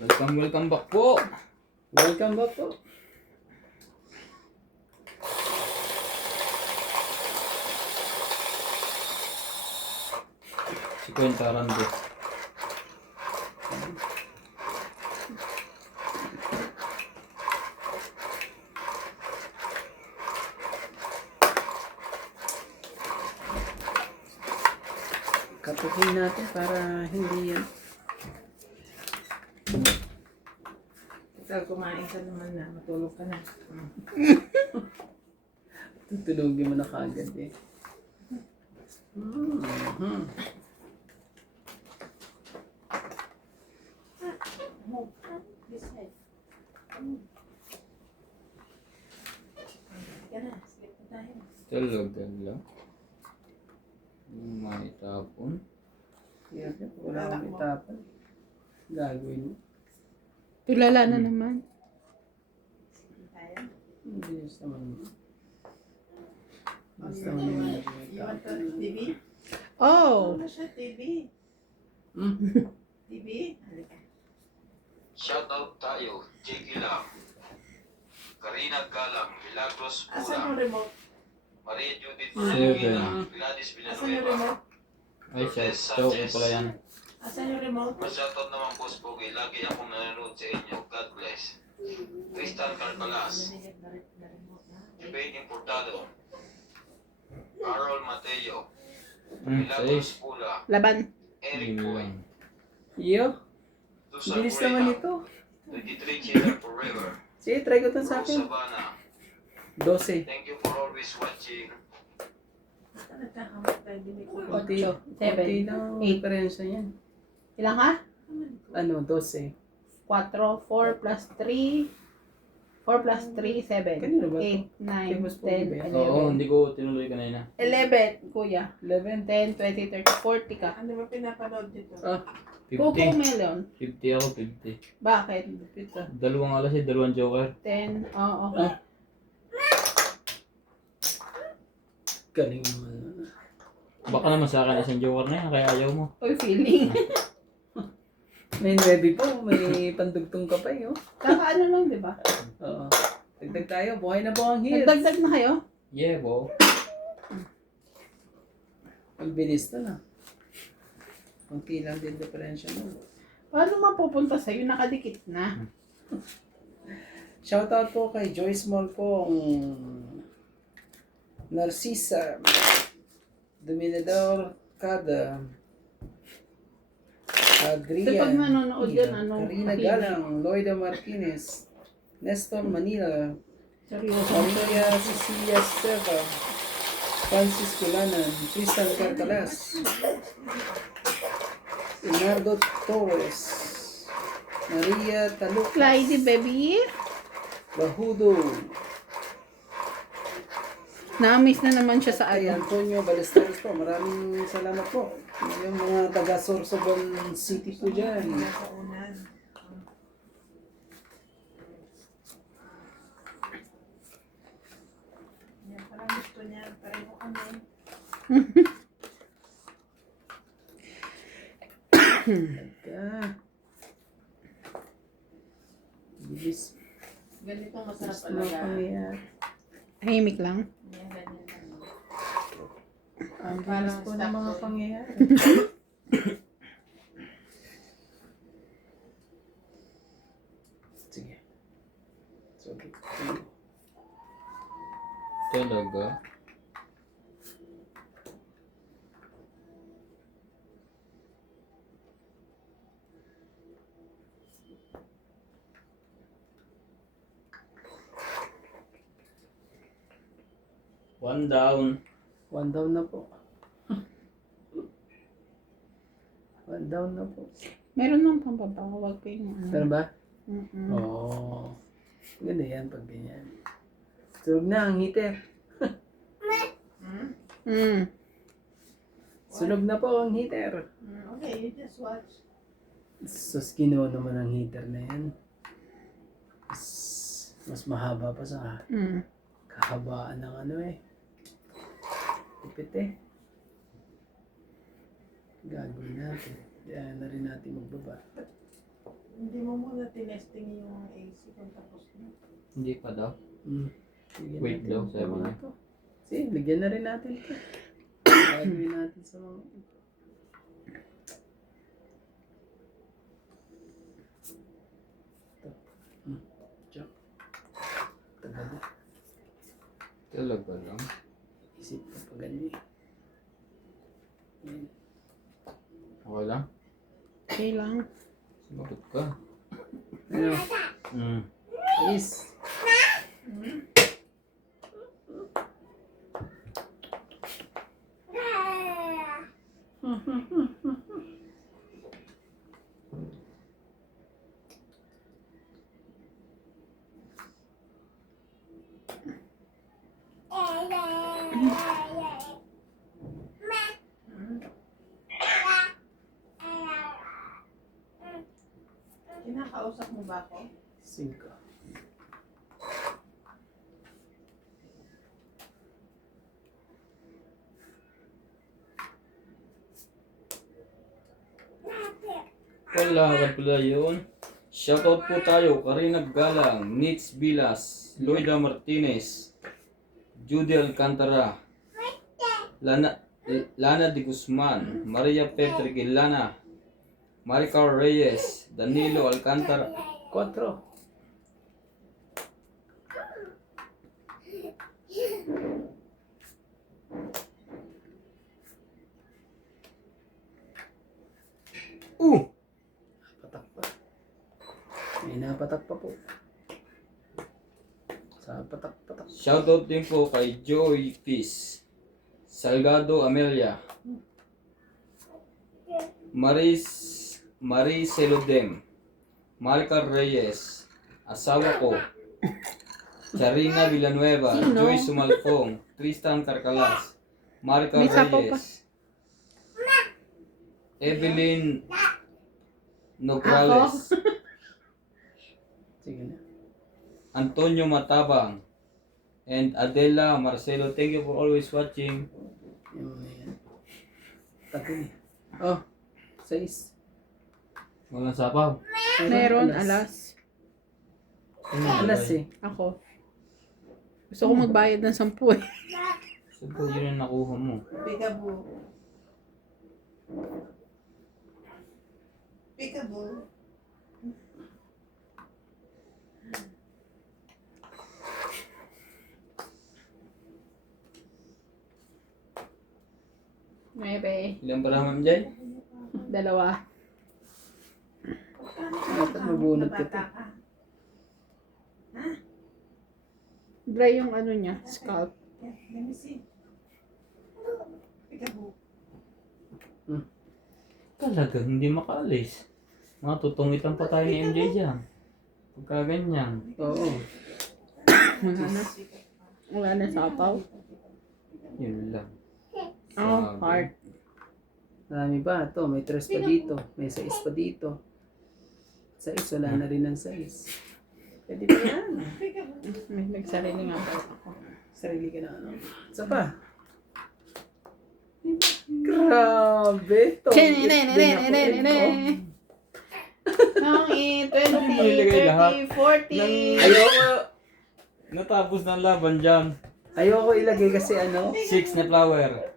Welcome back po. Welcome back po. Si Kwenta Rando. Katukin natin para hindi yan. Ikaw kumain ka naman na, matulog ka na. Tutulogin mo na kaagad eh. Yan na, sleep na tayo. Tulog lang. May tapon. Yan, wala kang itapan. Gagawin mo. Tulala na naman. Tayo. Bilis naman. Bilis You naman yung want to TV? Oh! Ano siya, TV? TV? Halika. Shoutout tayo, Jiggy Lam, Karina Galang, Milagros Asan Pula, yung remote? Maria Judith Seven. Marina, Gladys Asan yung Villanueva. remote? Ay, shout ko pala yan. Asan yung remote? Shoutout naman po sa Pogi, lagi akong nanonood sa inyo. God bless. Tristan Carcalas, Spain Importado, Carol Mateo, Milagros Pula, Laban. Eric Puy, Iyo, Susan bilis naman Morena, ito. 23 Chiller Forever, Sige, try ko ito sa Rose akin. Savannah. 12. Thank you for always watching. Basta nagkakamot tayo, di may kulong. Pati, Seven. pati lang Eight. diferensya yan. Ilang ka? Ano, 12. 4, 4 plus 3. 4 plus 3, 7. Kanino ba 8, ito? 9, Famous po 10, ba yan? 11. Oo, hindi ko tinuloy kanina. 11, kuya. 11. 10, 20, 30, 40 ka. Ano ba pinapanood dito? Ah, Coco 50. Melon. 50 ako, 50. Bakit? pita. Dalawang alas eh, dalawang joker. 10, oo. Ah. Galing naman. Baka naman sa akin isang joker na yan, kaya ayaw mo. Oy, feeling. May 9 po, may pandugtong ka pa eh. Oh. Kaka ano lang, di ba? Oo. Dagdag tayo, buhay na po ang hits. Nagdagdag na kayo? Yeah, bo. Ang bilis na na. Kunti lang din diferensya mo. Paano mapupunta sa'yo? Nakadikit na. Shoutout po kay Joyce Mall po, Narcisa, Dominador Kada, Adrian, Kapag nanonood yan, ano, Karina makinig. Galang, Loida Martinez, Nestor Manila, Seryoso. Maria Cecilia Seva, Francis Culanan, Tristan Carcalas, Leonardo Torres, Maria Talucas, Clyde, baby. Bahudo, Na-miss na naman siya sa kay ano. Antonio Ballesteros po. Maraming salamat po. Yung mga taga Sorsogon City po dyan. Nasa unan. Yan, parang gusto niya. Pareho kami. Taga. Bilis. Ganitong masarap Gusto mo talaga. pangyayari. Tahimik lang. Yan, ganyan lang. Ang bilis Parang po ng stop mga ko. pangyayari. Sige. It's okay. Talaga. One down. One down na po. One down na po. Meron nang pampabawag pa yung ano. Meron ba? Mm-mm. Oo. Ganda yan pag ganyan. Sunog na ang heater. Mm. Sunog na po ang heater. Okay, you just watch. Sus, kinuha naman ang heater na yan. Mas mahaba pa sa Mm. kahabaan ng ano eh. Tipit eh. Gagawin natin. Diyan na rin natin magbaba. Hindi mo muna tinesting yung AC kung tapos na. Hindi pa daw. Bigyan Wait natin daw, yung sabi mga niya. to. Sige, bigyan na rin natin ito. Gagawin natin sa mga... Ito. Diyan. Tagal na. Talaga lang. Isip ko pa ganyan. Yan. Okay lang. Okay lang. Sumagot ka. Ano? Is. Kinakausap mo ba ako? 5. Wala ka pala yun. Shoutout po tayo. Karina Galang, Nitz Bilas, Loida Martinez, Judy Alcantara, Lana de Guzman, Maria Petre Gilana, Maricar Reyes, Danilo Alcantara, 4. Patak pa. May napatak pa po. Sa patak-patak. Shoutout din po kay Joy Peace, Salgado Amelia, Marie Celodem, Maricar Reyes, asawa ko, Charina Villanueva, Sino? Joy Sumalfong, Tristan Carcalas, Maricar May sapaw pa. Reyes, Evelyn Nograles, Sige na. Antonio Matabang, and Adela Marcelo. Thank you for always watching. Yung mga yan. Tagal eh. Oh, 6. Walang sapaw. Meron, alas. Alas eh. Ako. Gusto ko magbayad ng 10 eh. Sabi yun ang nakuha mo. Peekaboo. Peekaboo. Maybe. Ilang para Ma'am Jay? 2. Dapat mabunod ka to. Dry yung ano niya, scalp. Yeah, let me see. Peekaboo. Talaga, hindi makaalis. Matutungitan pa tayo ni MJ dyan. Pagka ganyan. Oo. Wala na. Wala na sapaw. Yun lang. Oh, heart. Marami ba? Ito, may 3 pa dito. May 6 pa dito. 6, wala na rin ng 6. Pwede pa yan. May nagsarili nga ako. Sarili ka na ano. Isa pa. Grabe. To. Nang 20, Nilagay lahat. 30, 40. Ayoko. Natapos ng laban dyan. Ayoko ilagay kasi ano. 6 na flower.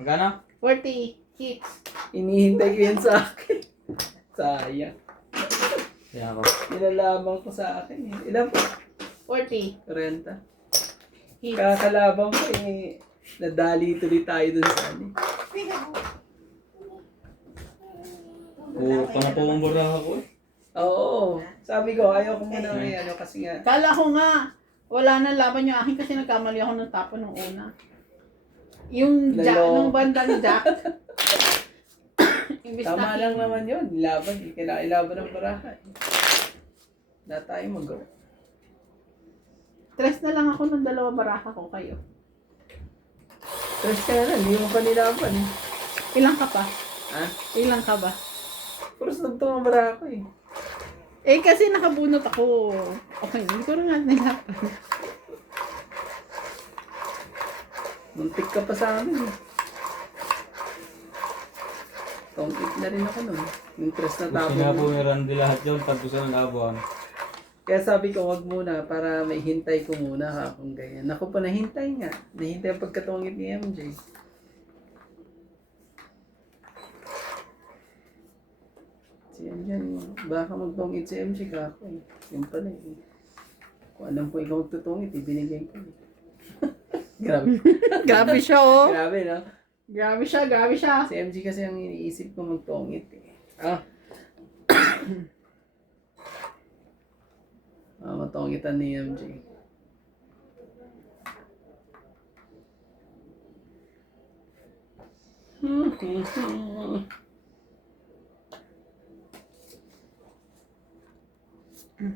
Magkano? 40 hits. Inihintay ko yan sa akin. Sayang. Kaya ako. Nilalamang ko sa akin eh. Ilan pa? 40 40. hits. Kakalabang ko eh. Nadali tuloy tayo dun sa ano. Puro pa na po ang buraha ko eh. Oo. Sabi ko, ayaw ko muna may ano kasi nga. Kala ko nga, wala na laban yung akin kasi nagkamali ako ng tapo nung una. Yung jack, Lalo. nung bandang jack. Imbis Tama na lang naman yun. Laban. Kailangan ng baraha. Wala tayo mag-go. Tres na lang ako ng 2 baraha ko kayo. Tapos ka na lang. Hindi mo pa nilaban eh. Ilang ka pa? Ha? Ilang ka ba? Puro sunod ang baraha ko eh. Eh kasi nakabunot ako. Okay, hindi ko rin nga nilaban. Muntik ka pa sa amin eh. Tongkit na rin ako nun. Yung tres na Gusto na po tapon. ni Randy lahat yun, tapos ang laban. Kaya sabi ko, wag muna para may hintay ko muna ha kung ganyan. Ako pa nahintay nga. Nahintay ang pagkatungit ni MJ. Si MJ, baka magtungit si MJ ka ako eh. Yung pala eh. Kung alam ko ikaw magtutungit, ibinigay ko eh. Grabe. Grabe siya, oh. Grabe, no? Grabe siya, grabe siya. Si MJ kasi ang iniisip ko magtungit eh. Ah. Matungitan ni MJ.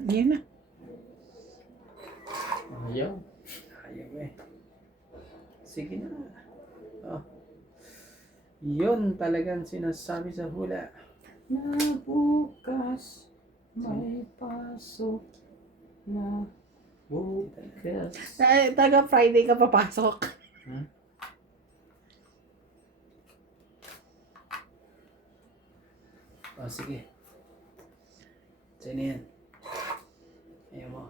Yun na. Ayaw. Ayaw eh. Sige na. Oh. Yun talagang sinasabi sa hula. Na bukas may pasok na bukas. Taga Friday ka papasok. Oh, sige. Sino yan? Ayaw mo.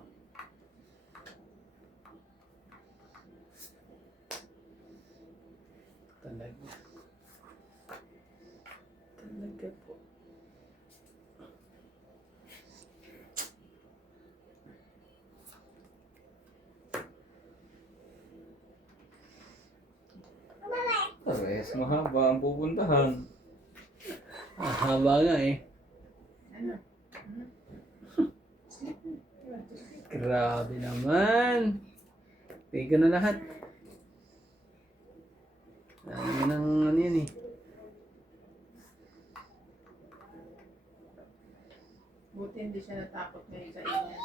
Talaga. Talaga po. Parehas mahaba ang pupuntahan. Haba nga eh. Grabe naman. Pay ko na lahat. Wala naman ang ano yan eh. Buti hindi siya natakot ngayon sa inyo.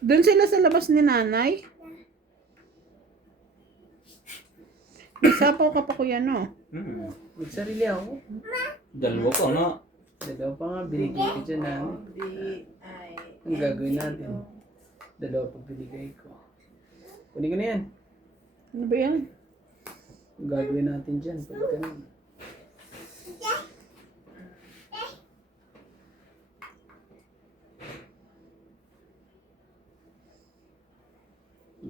Doon sila sa labas ni nanay. May sapaw ka pa kuya, no? Magsarili ako. Dalawa pa na. Dalawa pa nga binigay ko dyan namin. Hindi ay... Ang gagawin natin. Dalawa pa binigay ko. Kunin ko na yan. Ano ba yan? Ang gagawin natin dyan. Pag ganun.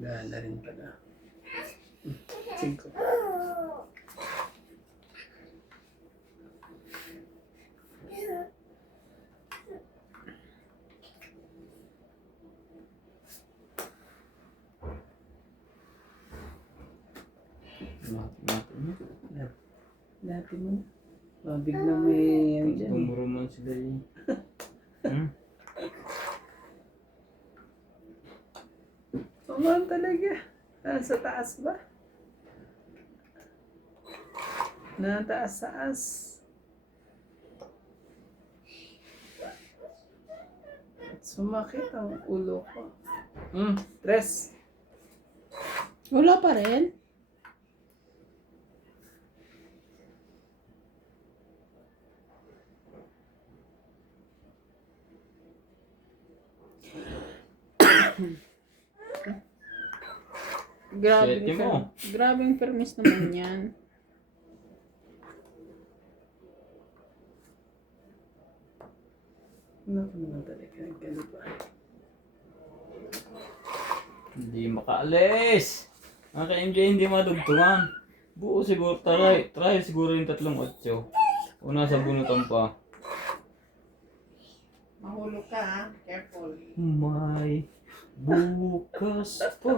Gana rin pala. 5. Natin mo na. Biglang may ano dyan eh. Tumuruman sila eh. Tumaan talaga. Nasa taas ba? Nataas-taas. At sumakit ang ulo ko. 3. Wala pa rin. Grabe Sete mo. Grabing permis naman yan. Naku naman talaga. Ang kalipa. Hindi makaalis. Ang ka-MJ hindi madugtungan. Buo siguro, try siguro yung 3-8. Una sa bunutan pa. Mahulog ka ha. Careful. May bukas pa.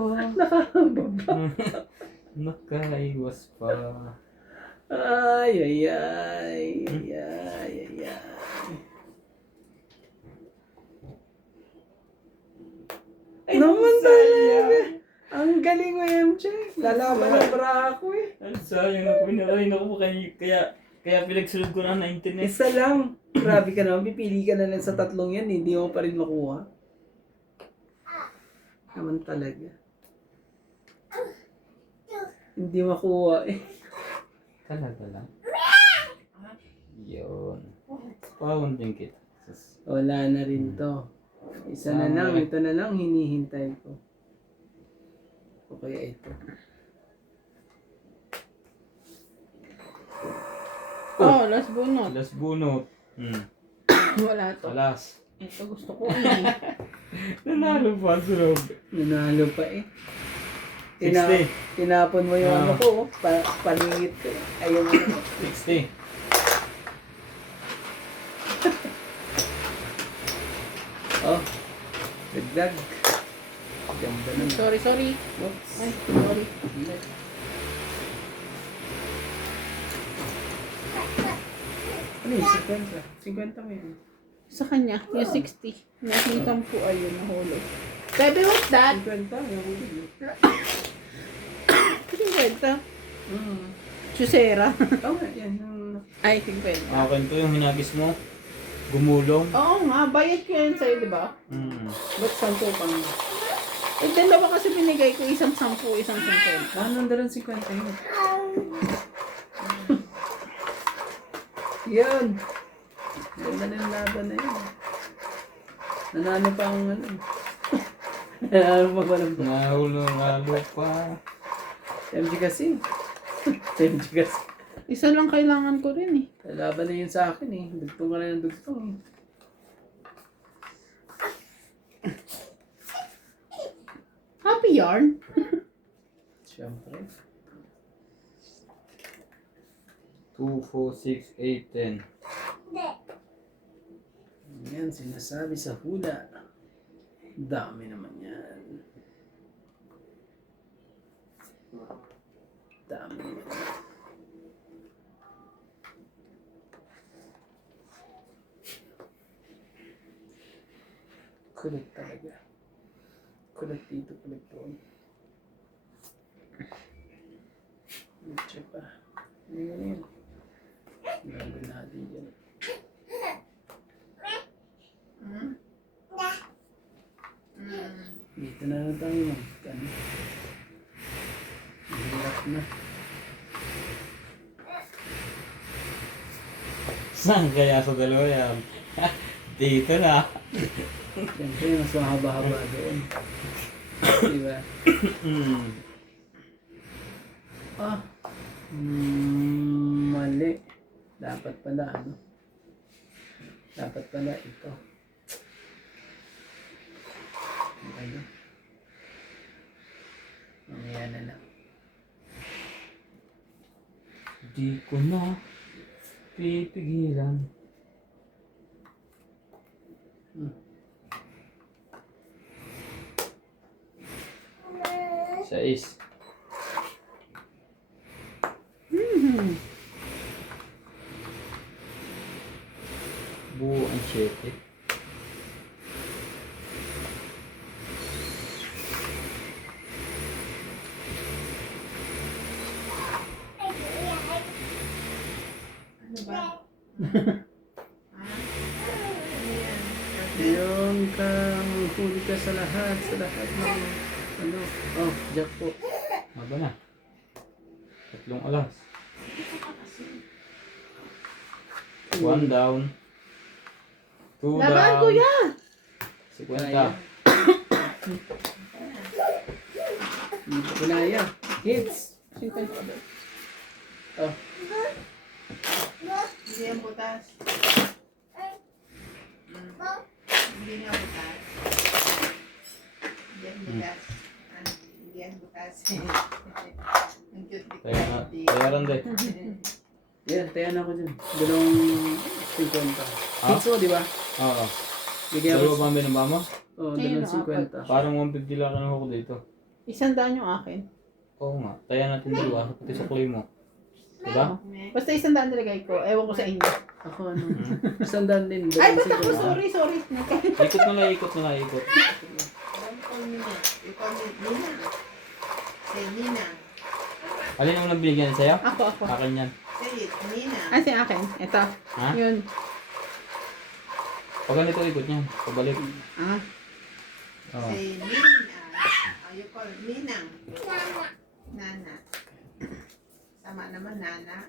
Nakaiwas pa. Ay, ay, ay. Ay, ay, ay, ay. Ay, naman talaga. Ang galing mo, MJ. Lalaban na bra ako eh. Ang sayang ako, pinarahin ako kaya pinagsunod ko na 19 eh. Isa lang. Grabe ka naman. Pipili ka na lang sa 3 yan. Hindi mo pa rin makuha. Naman talaga. Hindi makuha eh. Talaga lang. Yun. Pawon din kita. Wala na rin to. Isa na lang. Ito na lang hinihintay ko. O kaya ito. Oh, last bunot. Last bunot. Wala to. Alas. Ito gusto ko eh. Nanalo pa sunod. Nanalo pa eh. 60. Tinapon mo yung Ah. ano ko, oh. Palingit ko. Ayaw mo na. 60. Oh. Dagdag. Ganda na. Sorry. Oops. Ay, sorry. Ano yung 50? 50 mo yun. Sa kanya, yung 60. Nakita po ayun, nahulog. Baby, what's that? 50? Yung huli. 50. Hmm. Chusera. Oh, yan. Yung... Ay, 50. Akin to yung hinagis mo. Gumulong. Oo nga, bayad ko yan sa'yo, di ba? Ba't 10 pang... Eh, dalawa kasi binigay ko, isang 10, isang 50. Nandaran 50 yun. Yun. Ganda na yung laban na yun. Nanalo pa ang ano. Nanalo pa walang ba? Nalo pa. MG kasi. MG kasi. Isa lang kailangan ko rin eh. Laban na yun sa akin eh. Dugtong ka na ng dugtong eh. Happy yarn. Siyempre. 2, 4, 6, 8, 10. Yan, sinasabi sa hula. Dami naman yan. Dami naman yan. Kulit talaga. Kulit dito, kulit doon. Medyo pa. Hindi mo yun. Gagawin natin yan. Dito na lang tayo mag ano. Hirap na. Saan kaya sa dalawa yan? Dito na. Siyempre, mas mahaba-haba doon. Diba? Ah. Mali. Dapat pala ano. Dapat pala ito. Ano? Mamaya na lang. Di ko na pipigilan. Sais. Buo ang 7. Ano ba? Yung kang huli ka sa lahat ng ano. Oh, jackpot. Haba na. 3 alas. 1 down. 2 Laban, down. kuya! 50. Hindi ko kinaya. Hits. 50 ulit. Oh. Hindi yan butas. Hindi nga butas. Hindi yan butas. Hindi yan butas. Ang cute ni Kaya rin din. Yan, tayan ako dyan. Dalawang 50. Hits mo, di ba? Oo. Bigyan Dalawa mo. ba ang binaba mo? Oh, Ayun, dalawang 50. Parang 150 lang kinuha ko dito. 100 yung akin. Oo nga. Kaya natin dalawa. Pati sa clay mo. Diba? Basta 100 nilagay ko. Ewan ko sa inyo. Ako ano. Sandaan din. Ay, dalawang ba't ako? 50. Sorry. Ikot na lang, ikot. Ikaw ni Nina. Say Nina. Alin ang nang binigyan sa'yo? Ako. Akin yan. Say it, Nina. Ah, si akin. Ito. Ha? Yun. Pag ganito ikot niyan. Pabalik. Ah. Oo. Say Nina. Oh, you call Ninang. Nana. Tama naman, Nana.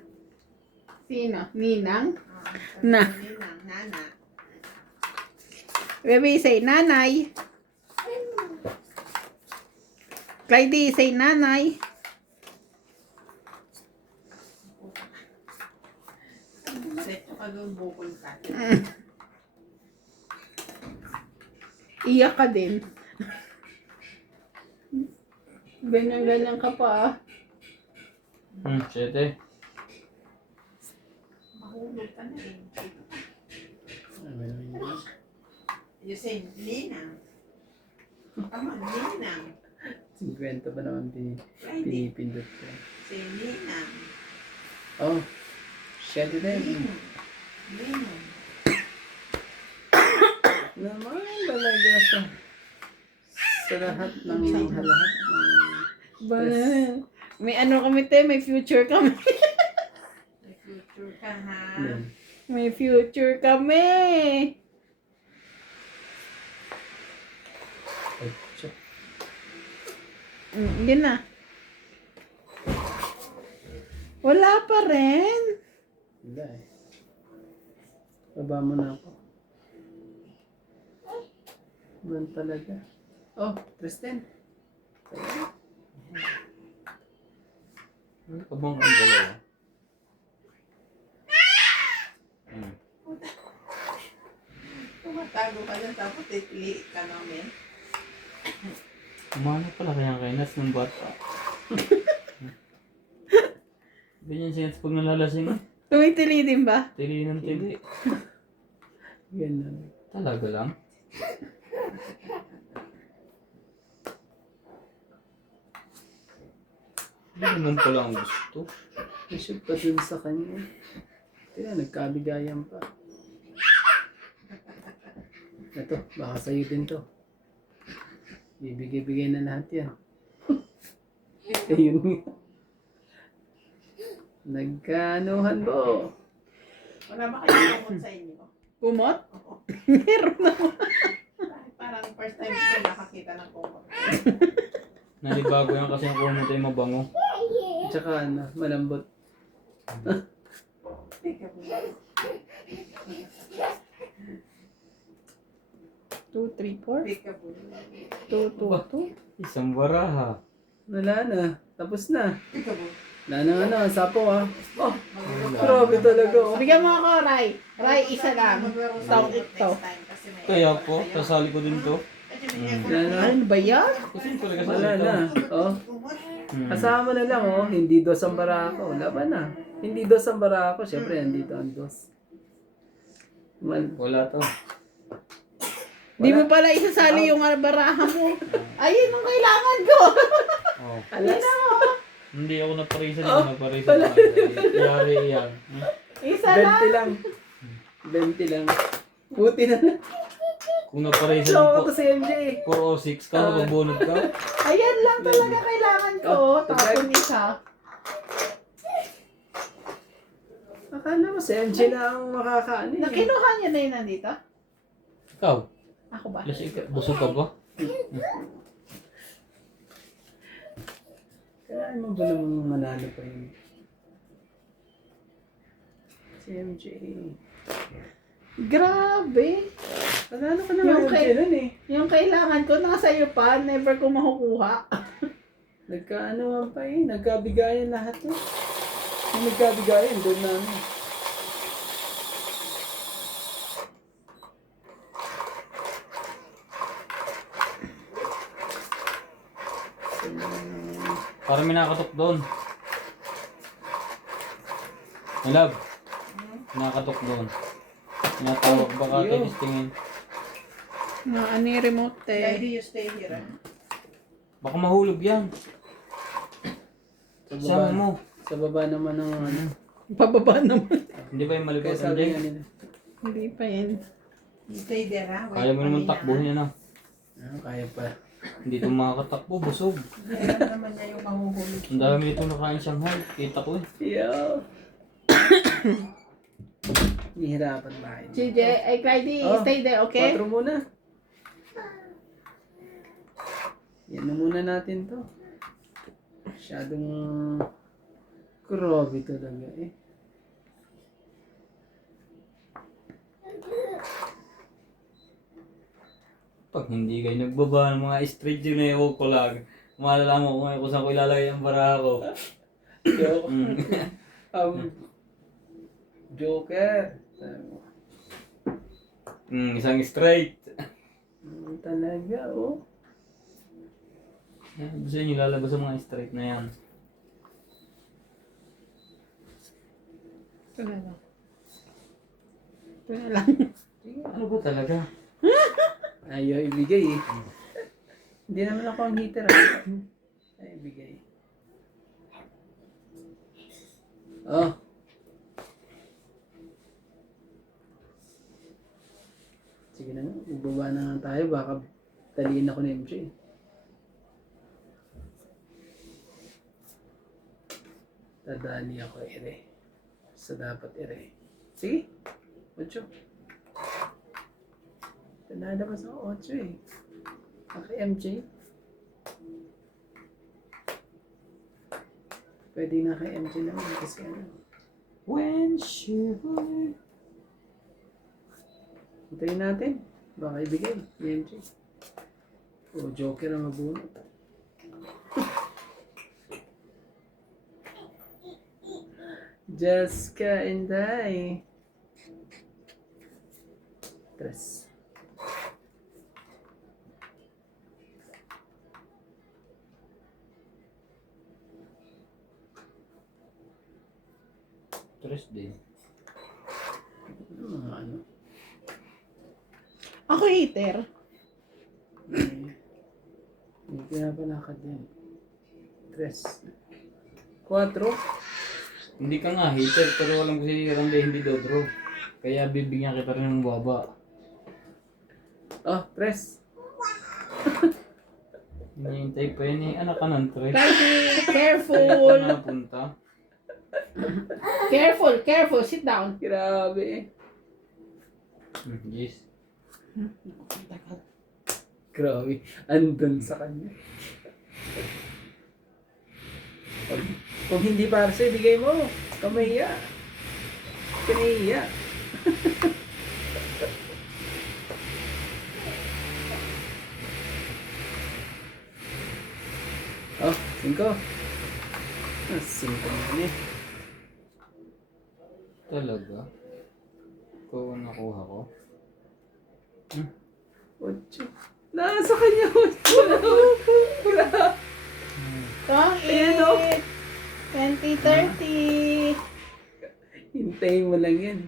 Sino? Ninang? Oh, Na. Ninang, Nana. Baby, say nanay. Clyde, say nanay. Iyak ka din. Ganyan-ganyan ka pa. 7. Mahulog ka na eh. Ano yun? You say, Ninang. Come on, Ninang. 50 ba naman Friday. pinipindot ko? Say, Ninang. Oh, 7 din. Ninang. Naman talaga sa lahat ng lahat Ba, may ano kami te, may future kami. May future ka ha. yan. May future kami. Yun na. Wala pa rin. Wala eh. Baba mo na ako. Man talaga. Oh, Tristan. Abang ang dalawa. Tumatago ka dyan tapos titili ka namin. Umano pala kaya kainas ng bata. Ganyan siya pag nalalasing. Tumitili din ba? Tili ng tili. Ganun. Talaga lang. Hindi naman pala ang gusto. Isip pa dun sa kanya. Kaya nagkabigayan pa. Ito, baka sa'yo din to. Bibigay-bigay na lahat yan. Ayun nga. Nagkaanuhan mo. Wala ba kayo kumot sa inyo? Kumot? Oo. Meron naman. Parang first time ko nakakita ng kumot. Nalibago yan kasi ang kumot ay mabango. Tsaka ano, malambot. Teka mo. 2, 3, 4. Teka mo. 2, 2, 2. Isang baraha. Wala na. Tapos na. Teka mo. Wala na ano, sapo ah. Oh, Maglaro grabe talaga oh. Bigyan mo ako, Ray. Ray, isa lang. Maglaro Tawag tayo ito. next time kasi may Kaya extra po, tayo. kasali ko din to. Kasi binigyan ko Wala ng na. Ano ba yan? Kasi pala kasali Wala to. na. Oh. kumot. Kasama na lang oh, hindi dos ang barako. Laban na. Hindi dos ang barako, syempre nandito ang dos. Man, Wala to. Di mo pala isasali yung baraha mo. Ayun ang kailangan ko. Oh. alas. Hindi ako naparisan ako naparisan ako. Yari yan. Isa lang. 20 lang. 20 lang. Buti na lang. Kung naparisan So, po to si MJ. 406 ka, mabunod ka. Ayan lang talaga kailangan ko. Tapos isa. Akala mo si MJ na ang makakaano. Nakinuha niya na yun nandito? Ikaw, Ako ba? lasing ka, busog ka ba? Kailangan mo ba namang manalo pa yun? Si MJ. Grabe. Panalo ka naman Yung MJ kay- nun eh. Yung kailangan ko nasa iyo pa. Never ko makukuha. Nagkaano pa eh. Nagkabigayan lahat eh. Yung nagkabigayan, doon namin. Parang may nakatok doon. My love, nakatok doon. Tinatawag baka Yo. tinistingin. Na ano yung remote eh. Daddy, you stay here. ah. Baka mahulog yan. Sa Sama baba, mo. sa baba naman ng ano. Pababa naman. Hindi ba yung Kaya malibot sabi nga ang nila. Hindi pa yan. You stay there ha. Wait Kaya mo naman kanina, takbuhin yan ah. Kaya pa. Hindi ito makakatakbo, busog. ha. Alam naman niya yung mahuhulog. Ang dami nito nakain Shanghai. Kita ko eh. Yo! Hihirapan ba yun? CJ, ay Clyde, Oh, stay there, okay? 4 muna. Yan na muna natin to. Masyadong grabe talaga eh. Pag hindi kayo nagbaba ng mga straight yun eh, huwag ko lang. Malalaman ko ngayon kung saan ko ilalagay ang baraha ko. Joke. Mm. Joker. Isang straight. Talaga, oh. Gusto nyo lalabas ang mga straight na yan. Ito na lang. Ito na lang. Ano ba talaga? Ayaw ibigay eh. Hindi naman ako ang hitter. Ah. Ay, ibigay. Oh. Sige na nga, bubaba na nga tayo. Baka taliin ako ni MJ. Tadali ako ere. Sa dapat ere. Sige. 8. Nalabas ako 8 eh. Kay MJ. Pwede na kay MJ naman kasi ano. When shiver. Hintayin natin. Baka ibigay ni MJ. O, Joker ang mabunot. Jessica and I. 3. Tres din. Ano? Ako hater. Hindi kaya palakad yan. 3. 4. Hindi ka nga hater, pero walang kasi Randy hindi daw draw. Kaya bibigyan kita rin ng baba. Oh, 3. Hinihintay pa yun eh. Anak ka ng tres. Clyde, Kaya ka careful. napunta. Careful, careful. Sit down. Grabe. Yes. Grabe. Andun sa kanya. Kung hindi para sa'yo, bigay mo. Kamaya. Kaniya. Oh, 5. 5 na eh. Talaga? Ikaw ang nakuha ko? 8. Nasa kanya 8. Grabe. Tong Ayan, oh. 2030. Hintayin mo lang yan.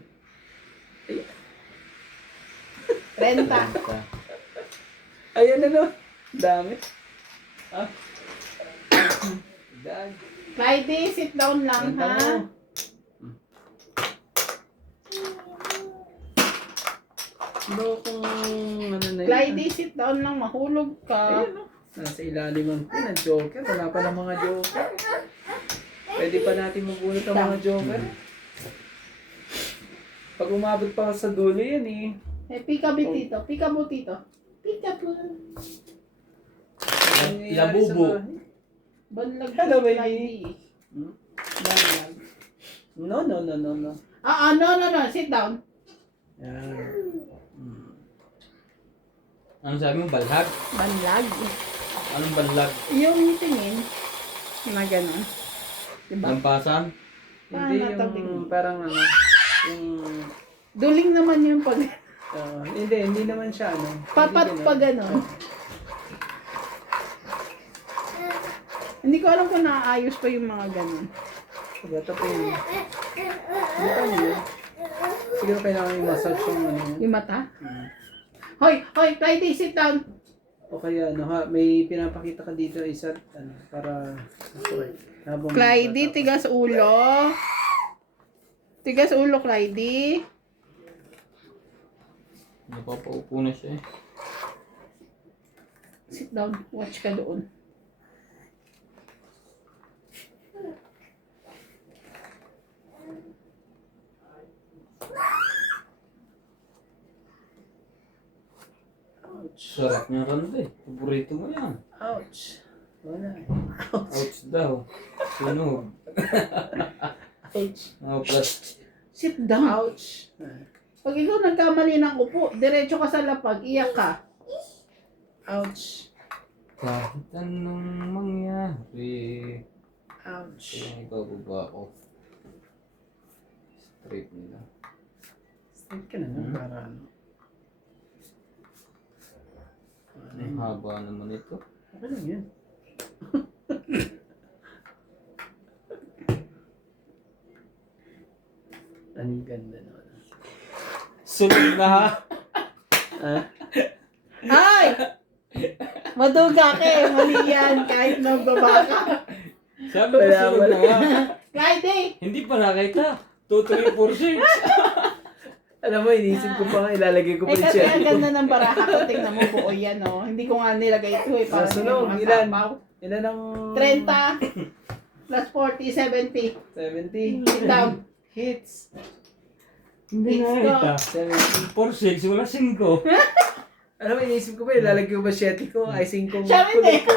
Renta. Basta. Ayan na no. Dami. Ah. Dami. Clyde, sit down lang Renta ha. mo. Ano kung ano na yun? Clyde, sit down lang. Mahulog ka. Ayan no. Nasa ilalim ang pin ng joker. Wala pa ng mga joker. Pwede pa natin mabunot ang mga joker. Pag umabot pa sa dulo yan eh. Eh, peekaboo tito. Peekaboo tito. Peekaboo. Ano nangyayari sa Labubo. bahay? Banlag Hello, si baby. Clyde. Hmm? Banlag. No. No. Sit down. Yan. Ano sabi mo? Balhag? Banlag. Anong balhag? Yung tingin. Na gano'n. Diba? Lampasan? Hindi Paano tabi? yung parang ano. Yung... Duling naman yung pag... hindi naman siya ano. Papat Hindi pa ganun. gano'n. Hindi ko alam kung naaayos pa yung mga gano'n. Ito pa yun. Hindi pa yun. Siguro kailangan yung massage yung ano. Yung mata. Hoy, Clyde, sit down. O kaya ano ha, may pinapakita ka dito isa ano, para correct. Habang Clyde, bata pa. tigas ulo. Tigas ulo, Clyde. Napapaupo na siya eh. Sit down. Watch ka doon. Ouch. Sarap niya Randy. Paborito mo yan. Ouch. Wala. Ouch daw. Sunog. Ouch. Oh, plus. Sit down. Ouch. Pag ikaw nagkamali ng upo, diretso ka sa lapag, iyak ka. Ouch. Kahit anong mangyari. Ouch. Kaya ikaw baba ako. Straight nila. Straight ka na no? Para ano. haba naman ito. Okay lang yan. Ang ganda naman. Sunod na ha. Ah, Ay! Maduga ka eh. Mali yan. Kahit nagbaba ka. Sabi ko Wala, sunod na wala. ha. Kahit eh. Hindi pa nakita. 2, 3, 4, 6. alam mo, inisip ko pa nga, ilalagay ko pa Eh rin kasi siya. ang ganda ng baraha ko. Tingnan mo buo yan oh. Hindi ko nga nilagay ito eh. Parang Sunog, yung mga ilan? sapaw. Ilan ang... 30 plus 40, 70. 70. Sit down. Hits. Hindi It's nakita. 70. 4, 6, wala 5. Alam mo, inisip ko pa, ilalagay ko ba 7 ko? Ay, 5 Siya rin eh. kulot ko.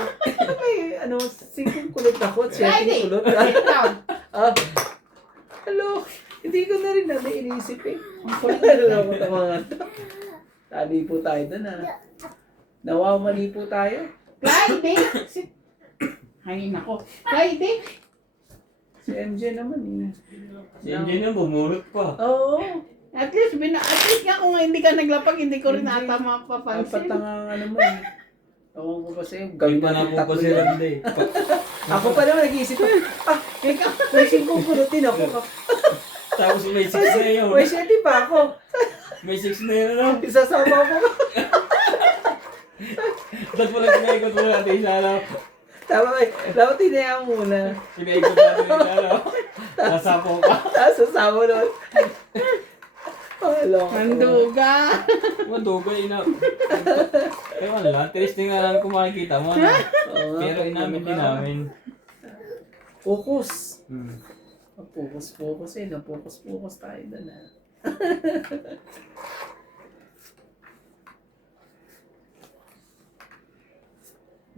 Ay, ano, 5 kulot ako at 7 Friday. kulot. Sit down. Ah, hello. Hindi ko na rin natin inisip eh. Ang kulit. Ano ko mga to? Tali po tayo doon ah. Nawawali po tayo. Friday. Sit. Hangin ako. Friday. Si MJ naman eh. Si MJ na bumulot pa. Oo. At least nga kung hindi ka naglapag, hindi ko rin Hindi. ata Apat mapapansin. ang ano mo eh. Ewan ko pa sa'yo. Hindi Gawin pa natin na po tatlo si yan. Randy. Ako pa naman nag-iisip pa. Ah, Ikaw. may 5 kulutin ako. Tapos may 6 na yun. May 7 pa ako. May 6 na yun. Ano? Isasama ko. Dapat pala pinaikot mo natin isa lang. Tama eh. Dapat tinayaan muna. Pinaikot natin isa lang. Nasapo ka. Tapos sasama nun. Hello. Manduga. Maduga, ina. Ewan lang, testing na lang kung makikita mo. Ano? Pero inamin din namin. Focus. Hmm. Focus eh. Focus tayo doon ah.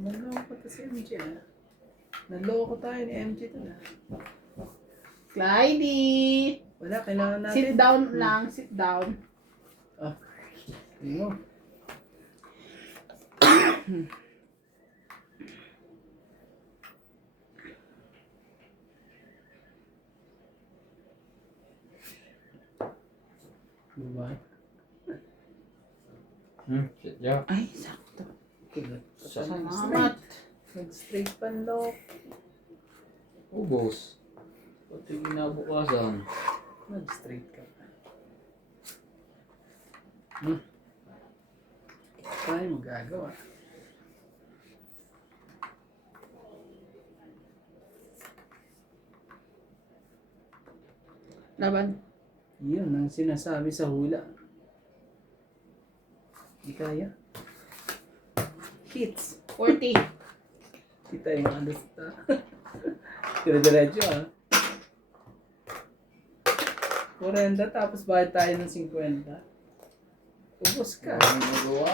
Naloko to si MJ ah. Naloko tayo ni MJ doon ah. Clyde. Wala, kailangan natin. Sit down lang. Sit down. Ah. Hindi mo. Diba? Shit, yeah. Ay, sakto. Kulat. Salamat. Nag-straight panlok. Ubos. Pati ginabukasan. Nag-straight ka pa. Tayo magagawa. Laban. Yun ang sinasabi sa hula. Di kaya. Hits. 40. Di tayo maalasta. Dire-diretso ah. 40 tapos bayad tayo ng 50. Ubus ka. Ang nagawa.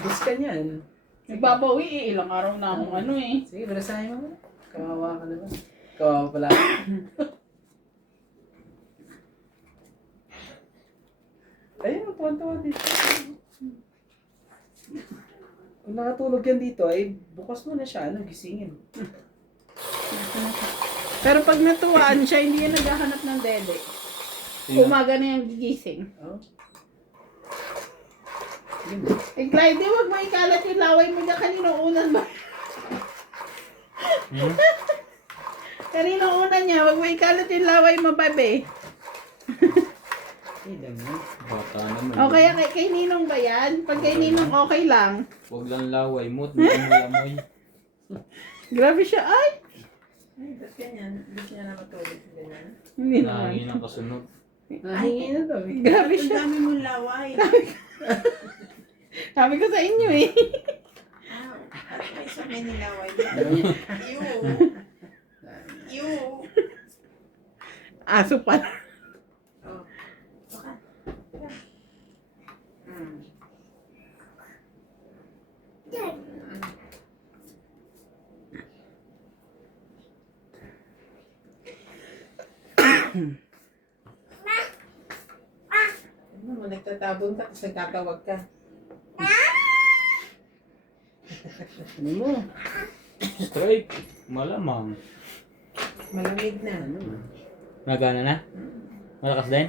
Ubus ka niyan. Nagbabawi eh. Ilang araw na akong ano eh. Sige, balasahin mo. Kawawa ka naman. Kawawa pala. Ayun, tuwan-tuwa dito. Kung nakatulog yan dito, ay bukas mo na siya, gisingin. Pero pag natuwaan siya, hindi yan naghahanap ng dede. Umaga na yung gigising. Oh. Yun. Eh, Clyde, wag mo ikalat yung laway mo dyan. Kanino unan ba? Hmm? Kanino unan niya? Wag mo ikalat yung laway mo, babe. Ay, lang yun. Bata naman. O kaya kay Ninong ba yan? Pag kay Ninong okay lang. Huwag lang laway mo. Hindi mo lamoy. Grabe siya. Ay! Ay, ba't ganyan? Ba't niya na matulog ganyan? Hindi naman. Nahangin ang kasunod. Nahingi na daw eh. Grabe Ang siya. dami mong laway. Sabi ko sa inyo eh. Ah, at may isa may nilaway. Ew. Ew. Aso pala. Oh. Baka. Mm. Ano mo, nagtatabon ka, tapos nagtatawag ka. Ano mo? Straight. Malamang. Malamig na. Ano? Nagana na? Malakas din?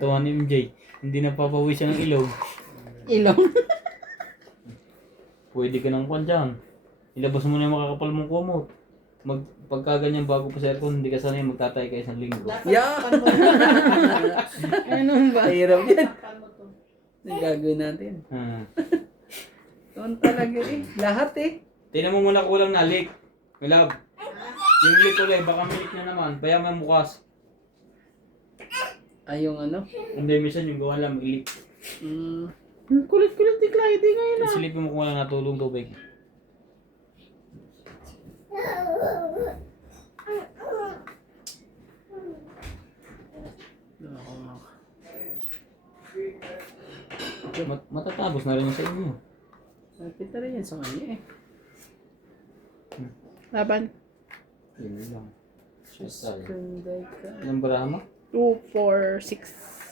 Tuwa ni MJ. Hindi na papawis siya ng ilog. Ilong. pwede ka nang kwan dyan. Ilabas mo na yung makakapal mong kumot. Pagka ganyan bago pa sa aircon, hindi ka sanay magtatay ka isang linggo. Dapat Yeah. tapan mo. Ano ba? Mahirap yan. Tapan mo to. Ang gagawin natin. Ah. Doon talaga eh. Lahat eh. Tingnan mo muna kung walang nalik. My love. Yung leak ulit, baka may leak na naman. Kaya may bukas. Ay, yung ano? Hindi, minsan yung gawa lang may leak. Kulit-kulit ni Clyde ngayon ah. Silipin mo kung wala natulong tubig. Matatapos na rin yung sa inyo. Malapit na rin yan sa kanya eh. Laban. Yun lang. Shit, Sunday ka. Anong baraha mo? 2, 4, 6.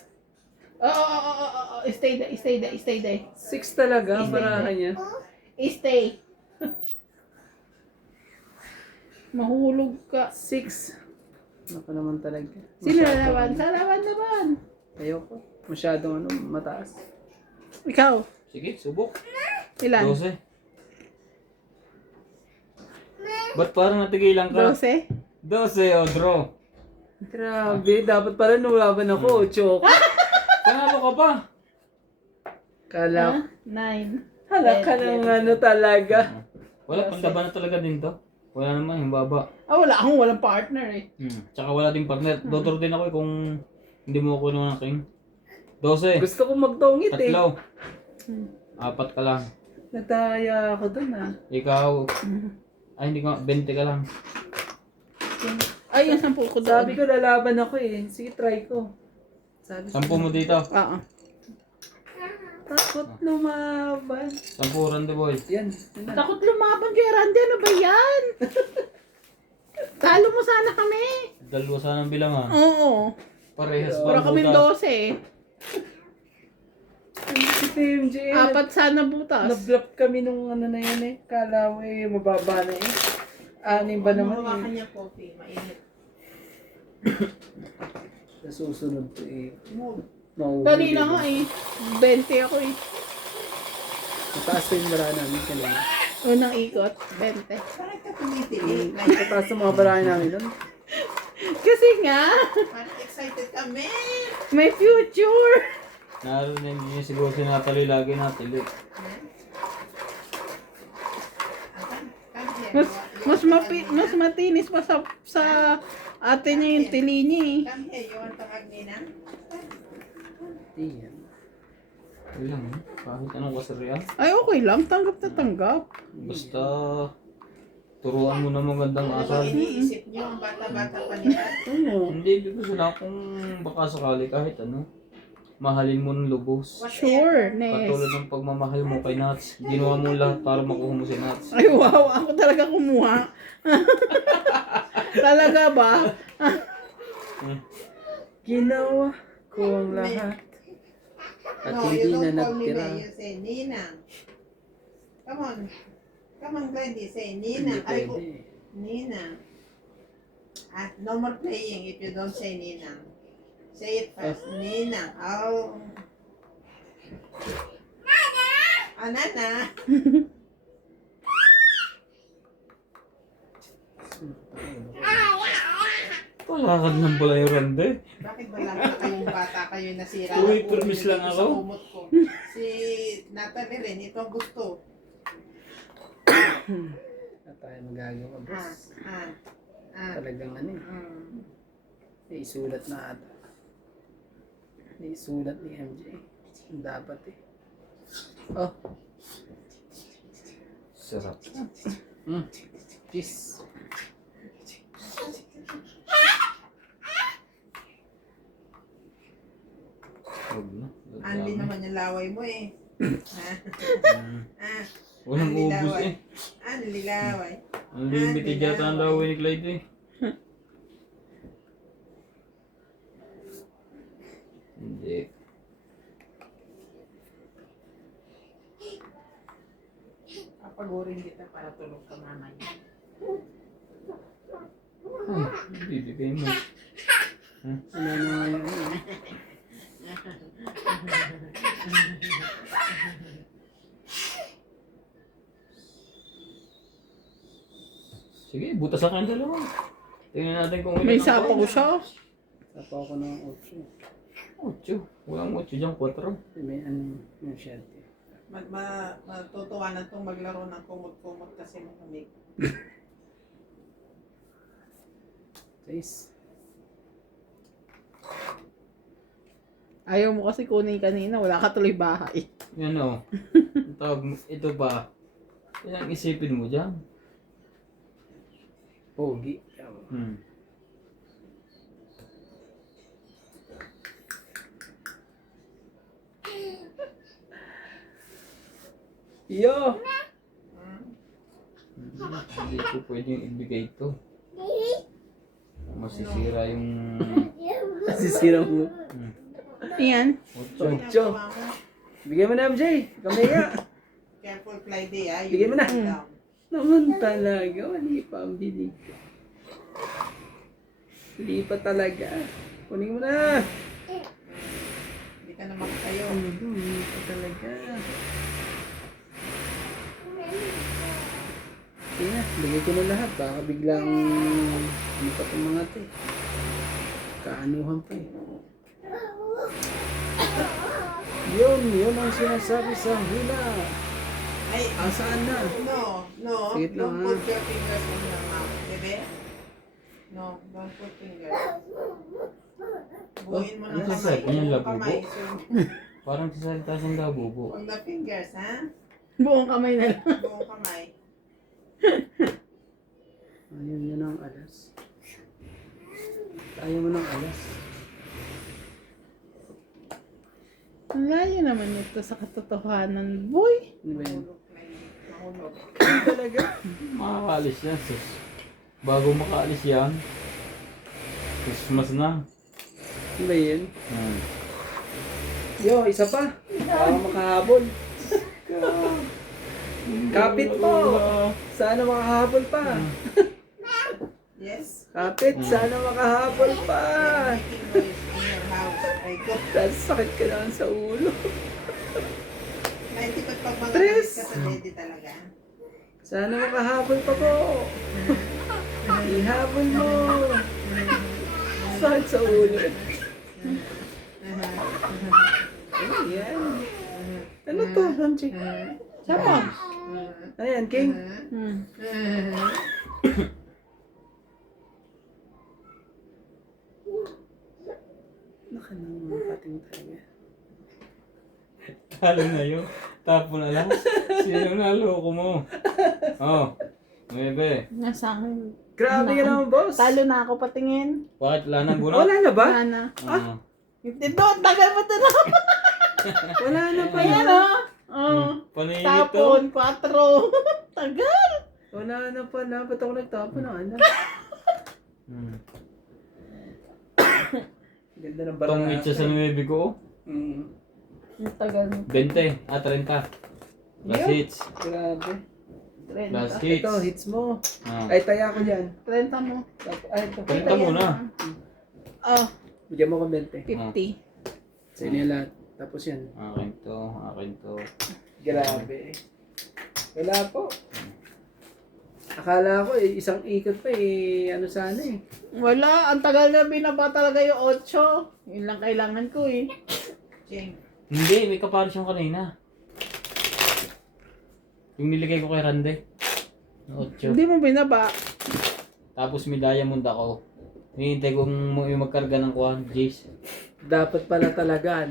Stay there. 6 talaga ang barahan niya. Stay. Mahulog ka. 6. Ako naman talaga. Sino lalaban? Sa laban. Ayoko. Masyadong ano, mataas. Ikaw. Sige, subok. Ilan? 12. Ba't parang natigilan ka? 12? 12 o draw. Grabe, dapat pala nulaban ako. Choke. Panalo ka pa. Kala. 9. Hala ka ng ano talaga. Wala, panlaban na talaga din to. Wala naman, yung baba. Wala akong walang partner eh. Tsaka wala din partner. Doktor din ako eh kung hindi mo ako naman ng king. 12. Gusto ko magtongit eh. Tatlo. 4 ka lang. Nataya ako dun ah. Ikaw. Ay, hindi ka. 20 ka lang. Ay, yung 10 ko doon. Sabi ko lalaban ako eh. Sige, try ko. Sabi 10 mo dito. Oo. takot lumaban. 10 Randy boy. Yan. Takot lumaban kay Randy. Ano ba yan? Talo mo sana kami. Dalawa sana ang bilangan. Oo. Parehas Para pa kami butas. 12 eh. Si TMJ. 4 sana butas. Na-block kami nung ano na yun eh. Kala mo eh, mababa na eh. 6 ba naman eh. kanya coffee, mainit. Nasusunod ko eh. Kanina nga eh. 20 ako eh. Mataas pa yung bara namin kanina. Unang ikot, 20. Bakit ka tumitili? Mataas yung mga bara namin doon. Kasi nga, Parang excited kami. may future. Narinig niyo siguro sinapaloy lagi natin. Mas matinis pa sa ate niya yung tili niya eh. Come here, you want to hug Nina? Iyan. Ilang, kahit anong kasarian. Ay okay lang, tanggap na tanggap. Basta turuan mo na magandang Ano asal. bang iniisip niyo? Ang bata-bata pa nila. Oo. Hindi, dito sila kung baka sakali kahit ano. Mahalin mo ng lubos. Sure, Nes. Katulad ng pagmamahal mo kay Nats. Ginawa mo lahat para makuha mo si Nats. Ay wow, ako talaga kumuha. Talaga ba? Ginawa ko ang lahat. At No, hindi you na don't call me nagtira. May. You say Nina. Come on. Come on, Glendy. Say Hindi Nina. Ay, pwede. Nina. No more playing if you don't say Nina. Say it first. Nina. Oh. Nana. Palakad ng pala yung Randy. Bakit ba lang kayong bata kayo nasira? Uy, ng ulo permis dito lang sa ako. kumot ko? Si Natalie rin, ito ang gusto. Na tayo magagawa, boss. Talagang ano eh. May isulat na ata. May isulat ni MJ. Dapat eh. Oh. Sarap. Cheese. Huwag na. Anli naman yung laway mo eh. Walang Anli ubus laway. eh. Anli laway. Ang limited yata ang laway ni Clyde eh. Hindi. Papagurin kita para tulog ka mamaya. Ay, bibigay mo. Ano na nga yun eh. Sige, butas sa kanya dalawa. Tingnan natin kung May ilan ang sapaw kaya. siya. Tapo ako ng 8. Walang 8 dyan, 4. 8. May ano yung shed. Matutuwa na itong maglaro ng kumot-kumot kasi malamig. 6. Ayaw mo kasi kunin kanina, wala ka tuloy bahay. Yan o. Ang tawag mo, ito ba? Yan ang isipin mo dyan. Pogi. Hmm. Yo! Hindi ko pwedeng ibigay ito. Masisira yung... Sisira mo. Ayan. 8. 8. Bigyan mo na, MJ. Kamay nga. Careful Friday ah. Bigyan mo na. Down. Naman talaga. Hindi pa ang bilig. Hindi pa talaga. Kunin mo na. Hindi ka na makatayo. Hindi pa talaga. Sige na, bigay ko na lahat. Baka biglang hindi pa itong mga ito. Kaanuhan pa eh. Yun ang sinasabi sa hula. Ay, Saan na? no. Sige lang, Don't put your fingers in your mouth. Bebe? No, don't put fingers. Buuin mo ano ng sasabi? kamay. Yung Buong labubo? kamay. Parang sasalita siyang labubo. Huwag na fingers, ha? Buong kamay na lang. Buong kamay. Ayun, yun ang alas. Ayaw mo ng alas. Ang layo naman ito sa katotohanan, boy. Ano ba yun? Mahulog. Talaga? Makakaalis yan, sis. Bago makaalis yan, Christmas na. Ano ba yun? Hmm. Yo, isa pa. Baka makahabol. Kapit mo. Sana makahabol pa. Yes? Kapit, sana makahabol pa. Making noise in your house. Ay, go. Dahil sakit ka naman sa ulo. Naintikot pag mga Tres. ka sa daddy talaga. Sana makahabol pa po. Ihabol mo. Sakit sa ulo. Ayan. Ano to, Ramji? Sama. Ayan, King. Hmm. Nakanang pating talaga. Talo na yun. Tapo na lang. Sino naloko mo? Oh. 9. Nasa akin. Grabe ka naman, boss. Talo na ako patingin. Bakit wala nang bunot? Wala na ba? Wala na. Ah. Ito, tagal mo ito na. Wala na pa Ayan yan. o. Oh. Paningin ito. Tapon, 4. Tagal. Wala na pala. Ba't ako nagtapon ng ano? Hmm. Ganda ng Itong barang. itsa sa 9 ko. Ang tagal mo. 20. 30. Plus Yeah. hits. Grabe. Plus 30. hits. Ito, hits mo. Ah. Ay, taya ko dyan. 30 mo. Ay, ito. Palita muna. Oh, Bigyan mo ko 20. 50. Sa inyo lahat. Tapos yan. Akin to. Akin to. Grabe. Wala po. Akala ko isang ikot pa ano sana eh. Wala, ang tagal na binaba talaga yung 8. Yun lang kailangan ko eh. Ching. Hindi, may kapares yung kanina. Yung niligay ko kay Rande. 8. Hindi mo binaba. Tapos may diamond ako. Hinihintay kong yung magkarga ng kuhan, Jace. Dapat pala talaga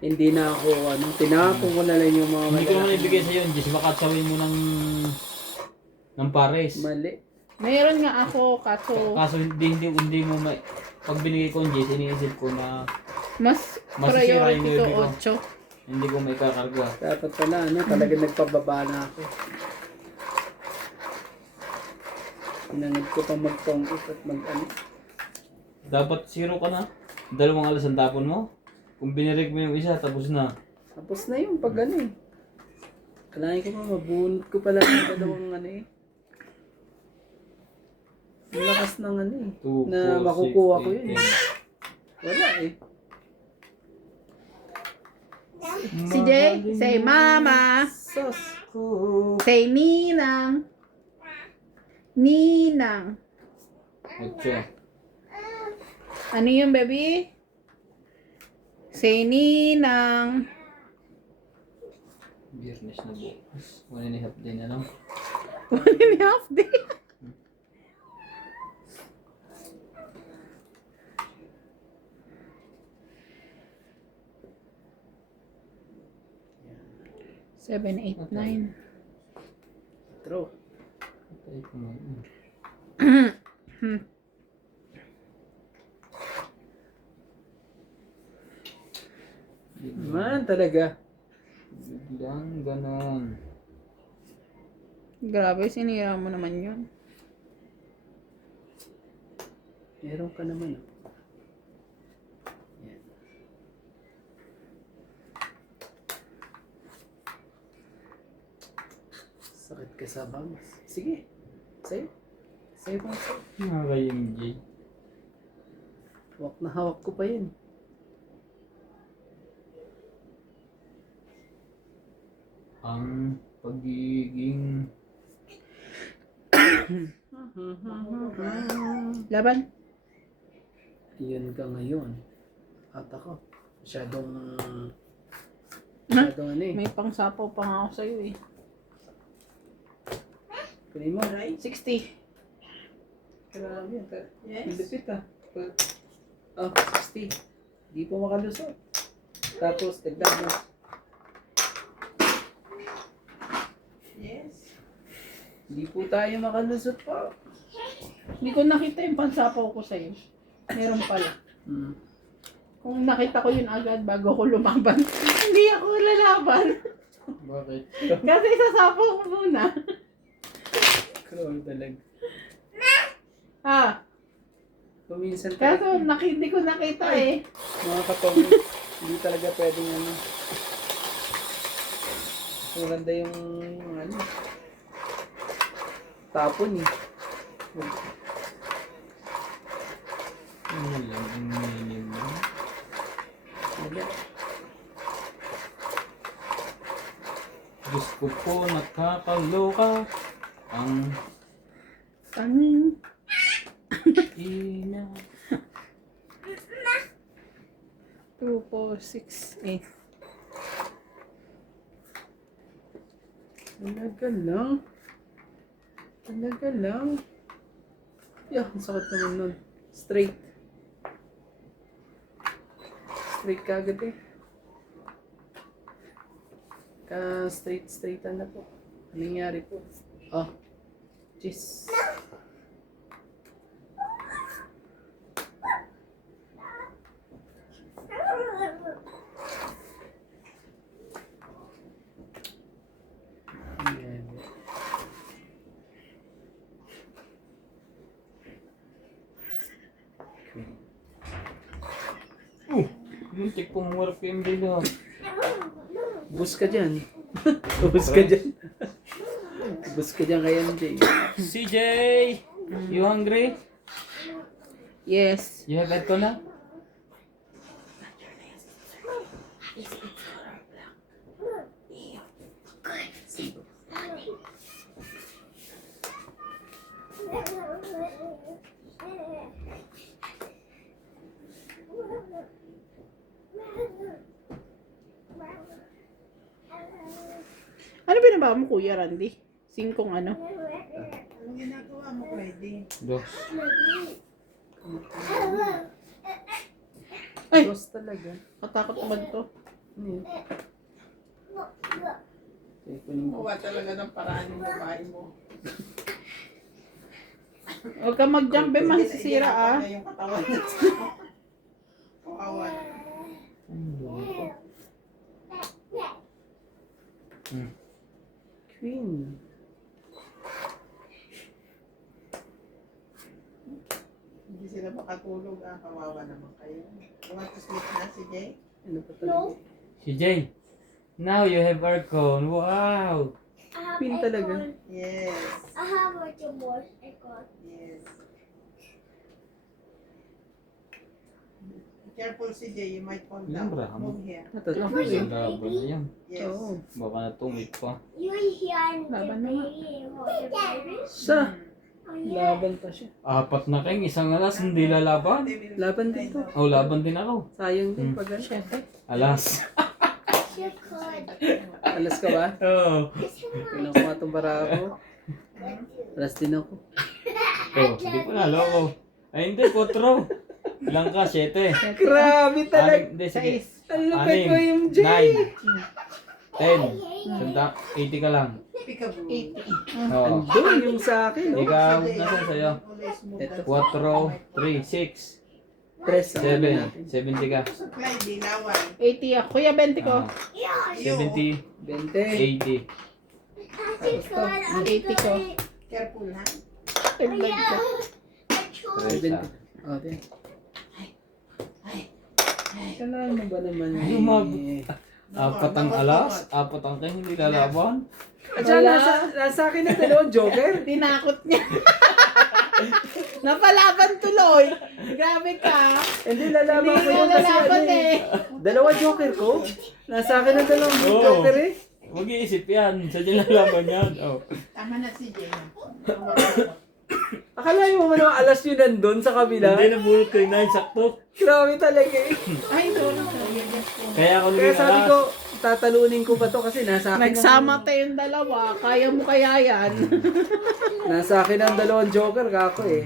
hindi na ako tinapon ko na lang yung mga Hindi ko naman ibigay sa'yo, Jace. Baka tsawin mo ng pares. mali. Mayroon nga ako, kaso Kaso hindi mo may... Pag binigay ko yung Jace, iniisip ko na mas masisira yung priority baby ko. to 8. Hindi ko may kakarga. Dapat pala talaga nagpababa na ako. Inanod ko pa mag-tongkit at Dapat 0 ka na. 2 alas ang tapon mo. Kung binirig mo yung isa, tapos na. Tapos na yung pag Kailangan ko pa mabunot ko pala ng dalawang Ang lakas ng 2, na 4, makukuha 6, ko yun 8, Wala Si Jay, say mama. Sos. Say ninang. Ninang. 8. Ano yung baby? Say Ninang. Biyernes na bukas. 1.5 day na lang. 1.5 day. Seven, eight, nine. True. Patay ko man. Man talaga. Biglang ganon. Grabe, sinira mo naman yun. Meron ka naman. Yan. Sakit ka sa bangs. Sige. Sa'yo. Sa'yo ba? Mga kay MJ. Hawak na hawak ko pa yun. Ang pagiging Laban. Yun ka ngayon. At ako. Masyadong ano eh. May pangsapaw pa nga ako sa'yo eh. Kunin mo. 60. Grabe yan. Yes. Lupit ah. 60. Di po makalusot. Tapos dagdag mo. Yes. Hindi po tayo makalusot pa. Hindi ko nakita yung pansapaw ko sa'yo. Meron pala. Kung nakita ko yun agad bago ko lumaban, hindi ako lalaban. bakit? Kasi sasapaw ko muna. Crawl talaga. Ah, Kuminsan kaso talaga. hindi ko nakita eh. Mga katong, hindi talaga pwedeng ano. Maganda yung ano. Tapon eh. Ano lang ang minimum? Wala. Diyos ko po, nakakaloka ang Kanin. ina. 2, 4, 6, 8. Talaga lang. Talaga lang. Yeah, ang sakit naman nun. Straight. Straight kagad eh. Straight na po. Anong nangyari po? Oh. Jeez. Ayan. Muntik pong warp yung bilo. Bus ka dyan. Bus ka dyan. Bus ka dyan kay MJ. CJ! You hungry? Yes. You have had ko na? Ano binaba mo, Kuya Randy? 5 ano? Anong ginagawa mo, Clyde? Dos. Ay! Bus talaga. Katakot naman to. Ano yun? Okay, kunin mo. Kuha talaga ng paraan ng babae mo. Huwag ka mag-jump eh, masisira ah. Ginagawa niya yung katawan niya. Kawawa. Queen. Hindi sila makatulog ah. Kawawa naman kayo. You want to sleep na si Jay? Ano pa talaga? CJ! Now you have aircon. Wow! Queen talaga. Yes. I have a more aircon. Yes. Be careful si Jay. You might fall down. Limbra, ano? Move here. Natatlo Sa eh. laban na yan. Yes. Oo. Baka natumit pa. You hear the Laban na nga. baby or the baby? Sa? Laban pa siya. Apat na king, isang alas, hindi lalaban. Laban din to. Oh, laban din ako. Sayang din pag ano. Alas. You could. Alas ka ba? Oo. Kailan ko nga itong barako. Alas din ako. Oh, hindi ko naloko. Ay, hindi, 4. Ilang ka? 7. Grabe talaga. Hindi, sige. Ang lupit mo yung J. 9. 10. Sanda, 80 ka lang. Peekaboo. 80. Oo. Andun yung sa akin. Oh. Ikaw, nasa sa'yo? Ito. 4, 3, 6, Tres. 7. 70 ka. Supply, dilawan. 80 ako. Kuya, 20 ko. Ah, 70, 20. 80. Kasi ko, 80 ko. Careful, ha? Yung bag ko. 70. Oh, din. Kailangan mo ba naman Ay, Apat ang alas, apat ang king, hindi lalaban. At saka nasa akin na dalawang joker. Tinakot niya. Napalaban tuloy. Grabe ka. Hindi lalaban Hindi ko nga yung kasi lalaban ano eh. Dalawa joker ko. Nasa akin na dalawang Oo. joker eh. Mag-iisip yan, sadya lalaban yan. Oh. Tama na si Jenna. Akala mo man ang alas yun nandun sa kabila. Hindi na bulot ko yung 9, sakto. Grabe talaga eh. Ay, sorry. Kaya ako Kaya naging sabi alas. ko, tatalunin ko pa to kasi nasa akin Nagsama tayong dalawa. Kaya mo kaya yan. Nasa akin ang dalawang joker kako eh.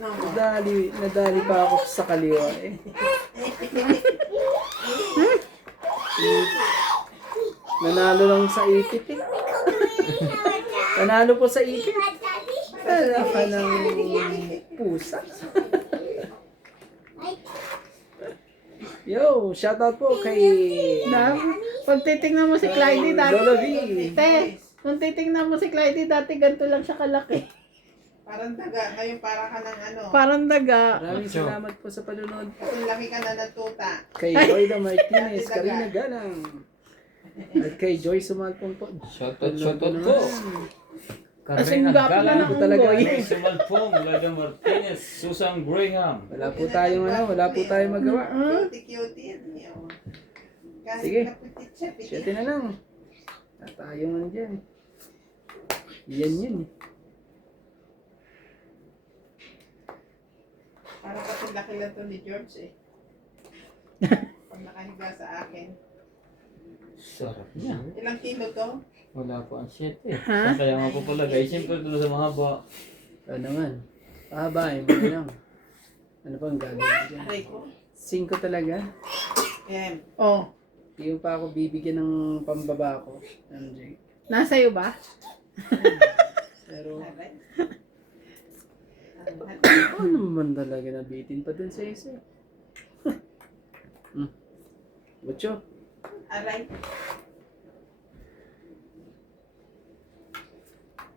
Nadali pa ako sa kaliwa eh. Nanalo lang sa ipit eh. Nanalo po sa ipit. Wala ka ng pusa. Yo, shoutout po kay Na, kung titingnan mo si Clyde dati. Lolo V. Te, kung titingnan mo si Clyde dati, ganito lang siya kalaki. Parang daga. Ngayon para ka ng ano. Parang daga. Maraming Macho. salamat po sa panunod. Kung laki ka na ng tuta. Kay Lloyda Martinez, Karina Galang. At kay Joy Sumalpong po. Shoutout ko. Kasing Karina gwapo na Galang. ng Talaga, unggoy. ano, Sumalpong, Lada Martinez, Susan Graham. Wala po tayong wala po tayong magawa. Cutie-cutie yan. eh, oh. Kahit Sige. napitit siya, pitit. Siyete na lang. At tayong ano dyan. Yan yun eh. Parang kasi laki lang to ni George eh. Pag nakahiga sa akin. Sarap niya. Ilang kilo to? Wala po ang 7. Ha? Kaya nga po pala guys, siyempre ito sa mahaba. Ano naman. Pahabain mo lang. Ano pa ang gagawin dyan? Aray ko. 5 talaga. Em. Oh, Hindi mo pa ako bibigyan ng pambaba ko. MJ. nasa iyo ba? Pero Aray. ano naman talaga nabitin pa dun sa isa. Butcho. Aray.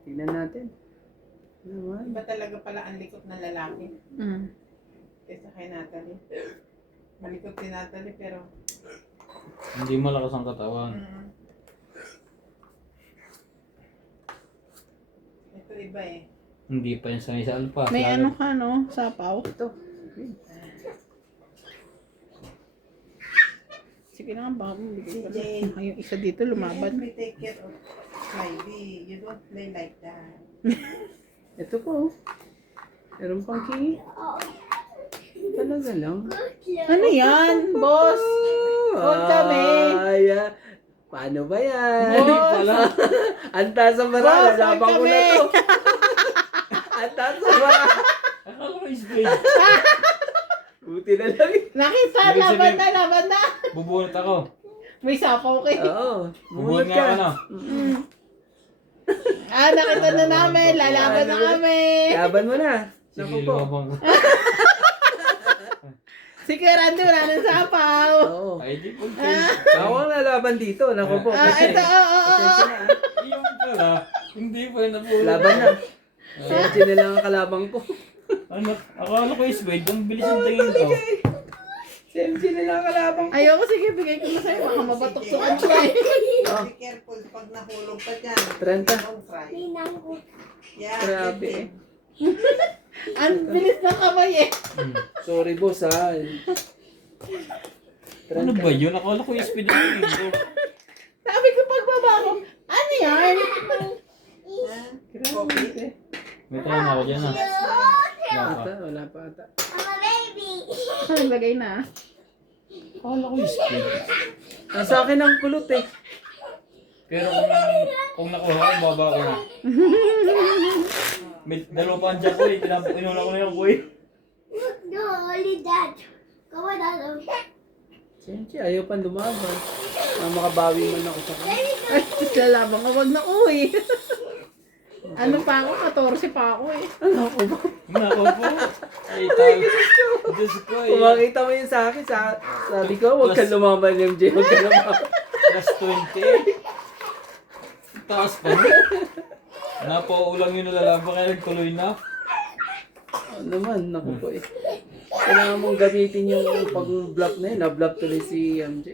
Tingnan natin. Ano naman? Iba talaga pala ang likot ng lalaki. Mm. Kesa kay Natalie. Malikot si Natalie pero... Hindi malakas ang katawan. Ito iba eh. Hindi pa yan sanay sa alpa. May Lalo- ano ka, no? Sapaw. Ito. Sige na nga, baka mo bigay ko na. Jane. Ay, yung isa dito lumaban. We take care of Clyde. You don't play like that. Ito po. Meron pang key. Talaga lang. Ano yan, boss? Huwag kami. Ay, paano ba yan? Boss. Pala. Anta sa bara. Boss, Lalaban huwag ko na kami. to. Anta sa bara. Akala ko is big. Buti na lang. Nakita, Ibig laban sabihin- na, laban na. Bubunot ako. May sapaw kayo. Oo. Bubunot Mumunot nga ako ka. na. Nakita na namin. Lalaban na kami. Laban mo na. Sige, Naku po. lumabang ko. Si Kerando, wala ng sapaw. Oo. Ay, di po. Ako ang lalaban dito. Naku po. Ito, oo. Pasensya na. Yung pala, hindi pa yun nabulot. Laban na. Sensya na lang ang kalabang ko. Ano? Akala ko is big. Ang bilis ang tingin ko. Sensya na lang ang kalabang ko. Ayoko, sige, bigay ko na sa'yo. Baka mabatok sa kanila eh. Be careful pag nahulog pa dyan. 30. Don't try. Ninang ko. Yeah, Grabe good eh. Ang bilis ng kamay eh. Sorry boss ha. Ano ba yun? Akala ko is speed yung tingin ko. Sabi ko pagbaba ko, Wala na ako dyan ah. Wala pa. Wala pa ata. I'm a baby. Naglagay na. Kala ko speed. Sa akin ang kulot eh. Pero kung nakuha ko, baba ko na. May dalawa pa ang dyan ko eh. Inuna ko na yung kuy. No, only that. Come on, Adam. Siyempre, ayaw pa lumaban. Makabawi man ako sa kanya. Ay, lalaban ka, wag na uwi. Ano pa ako? 14 pa ako eh. Nako po. Ay, tayo. Diyos ko eh. Kung makita mo yun sa akin, sabi ko, huwag kang lumaban, MJ. Huwag kang lumaban. Plus 20. Taas pa. Napaulang yung nalalaban kaya nagtuloy na. Naman, naku po eh. Kailangan mong gamitin yung pag-block na yun. Na-block tuloy si MJ.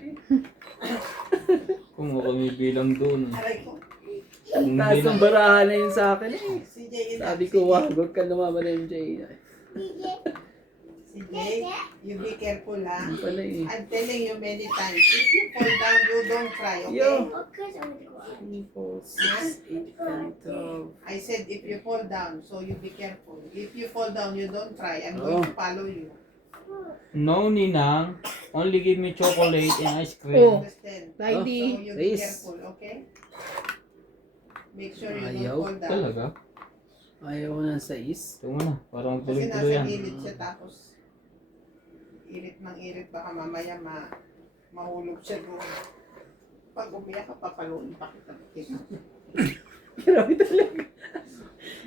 Kung ako may bilang doon. Aray ko. Kung Taas hindi ng na. barahan na yun sa akin eh. Si Jay enough. Sabi ko, wag kang lumaban, MJ. Si Jay, you be careful ha. Ano pala eh. I'm telling you many times, if you fall down, you don't cry, okay? Yo. Okay, so I'm gonna go out. 3, 4, 6, 8, 10, 12. I said if you fall down, so you be careful. If you fall down, you don't cry. I'm Oh. going to follow you. No, Ninang. Only give me chocolate and ice cream. Oh. Understand? Like So the... you be Please. careful, okay? Make sure you Ayaw. don't fall down. Talaga? Ayaw ko ng 6. Ito mo na. Parang Kasi tuloy-tuloy nasa yan. gilid siya tapos irit ng irit baka mamaya mahulog siya doon. Pag umiyak ka, papaluin pa kita. Grabe talaga.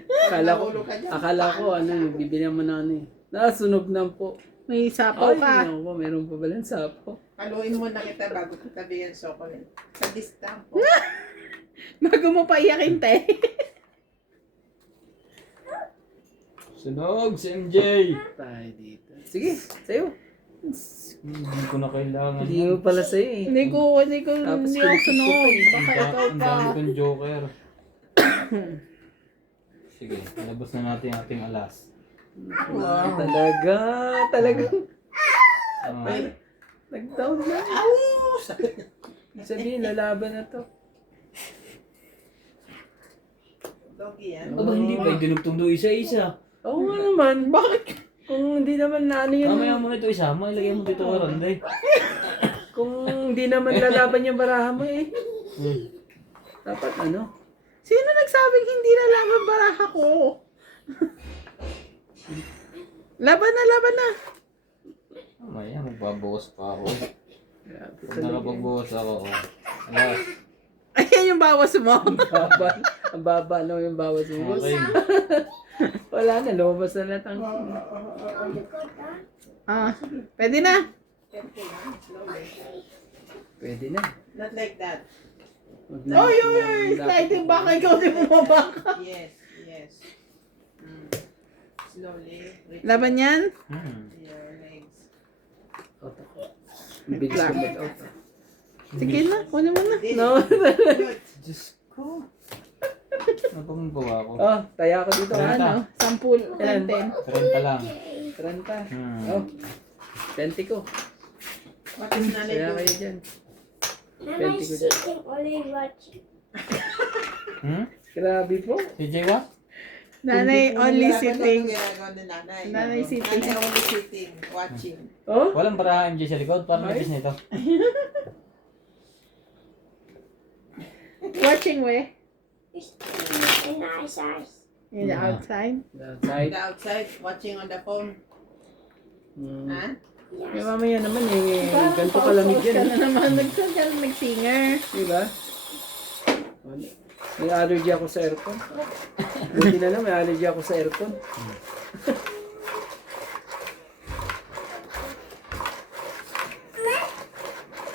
Pag Akala ko, bibili mo na ano eh. Nasunog na po. May sapaw Ay, ka. naku, meron pa balang sapo. paluin mo na kita bago kita bigyan chocolate. Sa distamp po. Bago mo pa iyakin, te. Sunog si MJ. Tayo dito. Sige, sa'yo. Hindi ko na kailangan. Hindi mo pala sa'yo eh. Hindi ko Tapos sunod. kulit-kulit Baka ikaw Ang pa. dami kong joker. Sige, labas na natin ang ating alas. Wow, talaga. Talagang Ah, nag-down na. Ibig sabihin, lalaban na to. Doggy yan. aba, hindi ba? Dinugtong doon isa-isa. Oo nga naman. Bakit? Kung hindi naman na ano yun. Mamaya mo ito isama, ilagay mo dito karande. Kung hindi naman lalaban yung baraha mo eh. Dapat ano? Sino nagsabing hindi na laban baraha ko? Laban na. Mamaya, magbabawas pa ako. Grabe Pag talaga. nakapagbawas ako, alas. Ayan yung bawas mo. Ang baba no yung bawas mo. Okay. Wala na, lumabas na lahat ang... Pwede na. Careful ha. Slowly. Pwede na. Not like that. Huwag na. Oy, sliding back. Ikaw din bumaba ka. Yes, yes. Slowly. Reach Laban yan? your legs. Out ako. Ang bilis ko mag-out. Sige na, kunin mo na. This. No. Good. Diyos ko. Ano pang gawa ko? Oh, taya ko dito. Ano? 10, 10. 30 lang. 30. Oh, 20 ko. What is nanay Kaya doing? kayo dyan. Nanay 20 ko dyan. sitting only watching. Grabe po. CJ what? Nanay only Ginagawa sitting. ginagawa ni nanay. Nanay sitting. Nanay only sitting, watching. Oh? Walang baraha MJ sa likod, parang nabis nito. Watching we. In nice eyes. In the outside. Outside. The outside, watching on the phone. Ha? Eh, mamaya naman eh. Ganito kalamig Ka yan. na naman. Nag-singer. Diba? May allergy ako sa aircon. Buti na lang, may allergy ako sa aircon.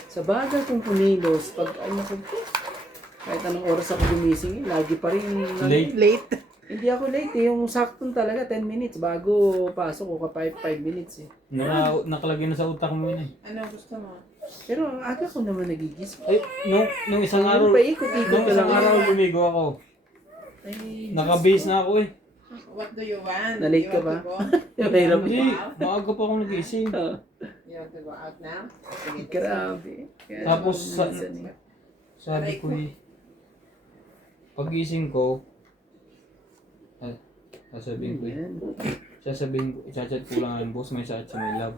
Sa bagay kung pumilos, pag ano ko, kahit anong oras ako gumising, lagi pa rin Late. Late. Hindi ako late eh. Yung saktong talaga 10 minutes bago pasok ko ka 5 minutes eh. Nakalagay na sa utak mo yun eh. Ano gusto mo? Pero ang aga ko naman nagigising. Ay, nung isang araw, Paikot-ikot nung ka isang lang. araw lumigo ako. Ay, Naka-base na ako eh. What do you want? Na-late You ka want ba? to go? Mahirap Hindi, maaga pa akong nagising. You want to go out now? Sige. Grabe. Tapos minsan eh. sabi ko eh, pagising ko, Sasabihin ko, Yan. i-chat ko lang ang boss, may chat sa may love.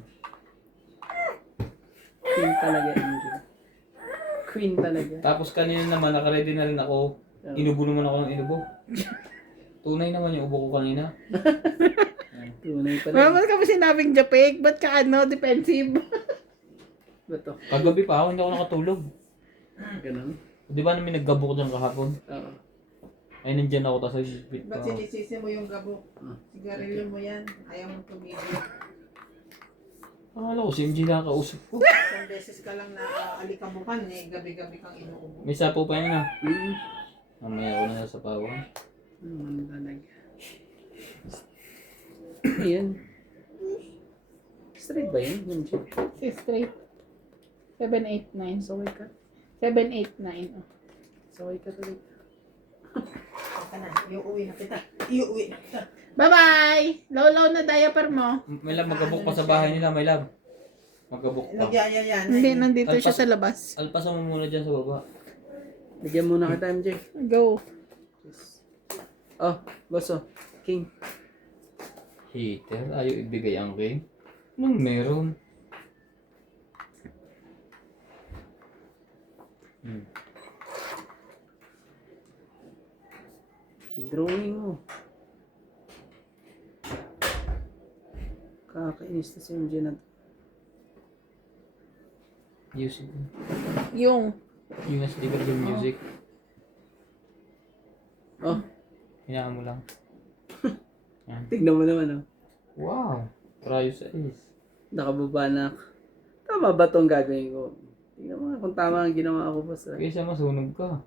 Queen talaga, MJ. Queen talaga. Tapos kanina naman, nakaready na rin ako. Inubo naman ako ng inubo. Tunay naman yung ubo ko kanina. Tunay pala. Wala mo kami sinabing Japek, ba't ka defensive? Bato. Kagabi pa ako, hindi ako nakatulog. Ganun. Di ba namin naggabo ko dyan kahapon? Oo. Ay, nandyan ako, tapos bit pa Ba't ako. sinisisi mo yung gabok? Ah. Sigarilyo mo yan. Ayaw mo tumigil. Akala ko, si MJ nakakausap ko. Isang beses ka lang na alikabukan eh. Gabi-gabi kang inuubo. May sapo pa yun na. Mm. Mamaya ako na sa pawan. Ano talaga. Ayan. Straight ba yun? MJ? Si straight. 789. Saway ka. 789. Oh. Saway ka talaga. Ka na. Iuwi na kita. Iuwi na kita. Bye-bye! Low-low na diaper mo. May love, magkabok pa sa bahay nila, may love. Magkabok pa. Nagyaya yan. Hindi, nandito siya sa labas. Alpasan mo muna dyan sa baba. Bigyan muna kita, MJ. Go. Oh, boss oh. King. Hater, ayaw ibigay ang king. Anong meron? Drawing mo. Kakainis na si MJ na to. Music. Yung. Yung nasa likod yung music. Oh, Hinaan mo lang. Yan. tignan mo naman oh. Wow! Try sa is. Nakababa na ako. Tama ba itong gagawin ko? Tignan mo nga kung tama ang ginawa ko, boss. Kaysa masunog ka.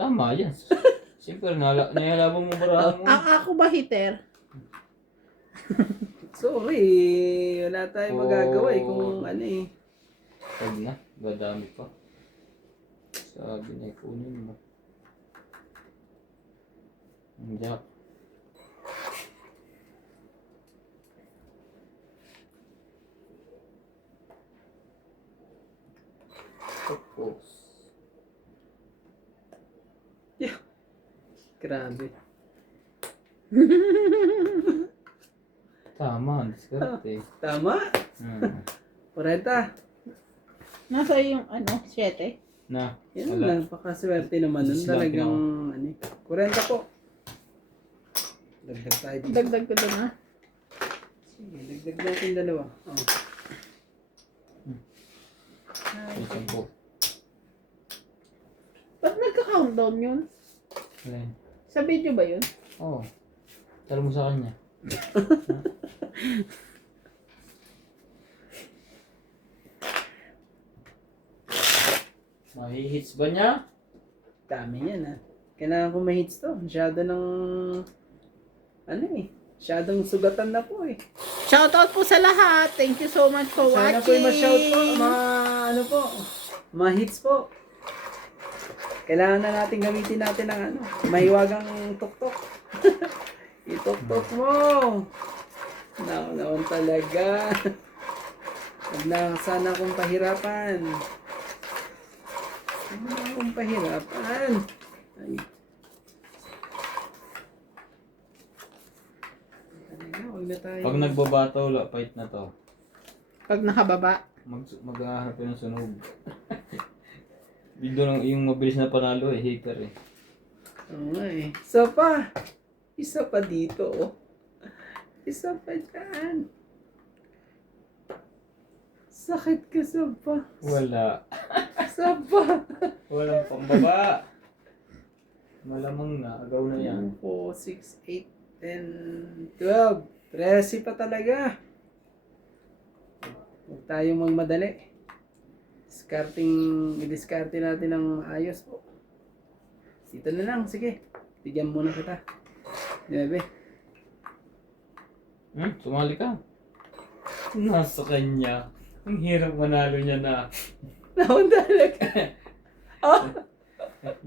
Tama yan. Siyempre, nilalabang mo barahan mo. Ako ba hitter? Sorry, wala tayong magagawa eh kung ano eh. Pag na, dadami pa. Sabi na ikunin mo. Ang jack. Tapos. Grabe. Tama, diskarte. Tama? 40. Nasa yung 7. Na, Yan wala. lang, pakaswerte naman nun. Dislike Talagang, ako. ano eh. 40 po. Dagdag tayo dito. Dagdag ko doon ha. Sige, dagdag natin dalawa. Oh. Isang po. Ba't nagka-countdown yun? Alin? Sa video ba yun? Oo. Talo mo sa kanya. Mahihits ba niya? Dami yan ha. Kailangan ko ma-hits to. Masyado ng, ano eh. Masyadong sugatan na po eh. Shoutout po sa lahat. Thank you so much for Sana po watching. yung ma-shout po. Ano po. Ma-hits po. Kailangan na natin gamitin natin ng ano. Mahiwagang tuktok. Ituktok mo. Naon talaga. Huwag na sana akong pahirapan. Huwag na akong pahirapan. Ay. Talaga, huwag na tayo. Pag nagbabato, fight na to. Pag nakababa. Maghahanap yun ng sunog. Video lang yung mabilis na panalo eh, hater eh. Oo nga eh. Isa pa. Isa pa dito oh. Isa pa dyan. Sakit ka sa pa. Wala. Isa pa. Walang pambaba. Malamang na, agaw na yan. 4, 6, 8, 10, 12. 13 pa talaga. Huwag tayong magmadali. I-discarte natin ng ayos po. Dito na lang, sige. Bigyan muna kita. Bebe. Sumali ka. Nasa kanya. Ang hirap manalo niya na. Naon talaga. Oh,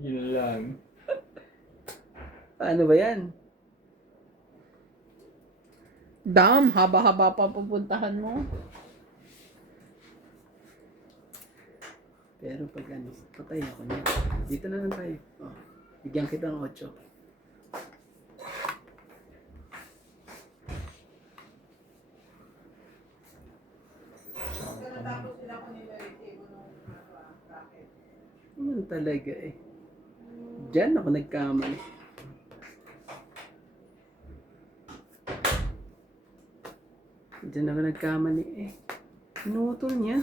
Yun lang. paano ba yan? Damn, haba-haba pa pupuntahan mo. Pero pag ano, patay ako niya. Dito na lang tayo. Oh, bigyan kita ng 8. Naman talaga eh. Diyan ako nagkamali. Diyan ako nagkamali eh. Pinutol niya.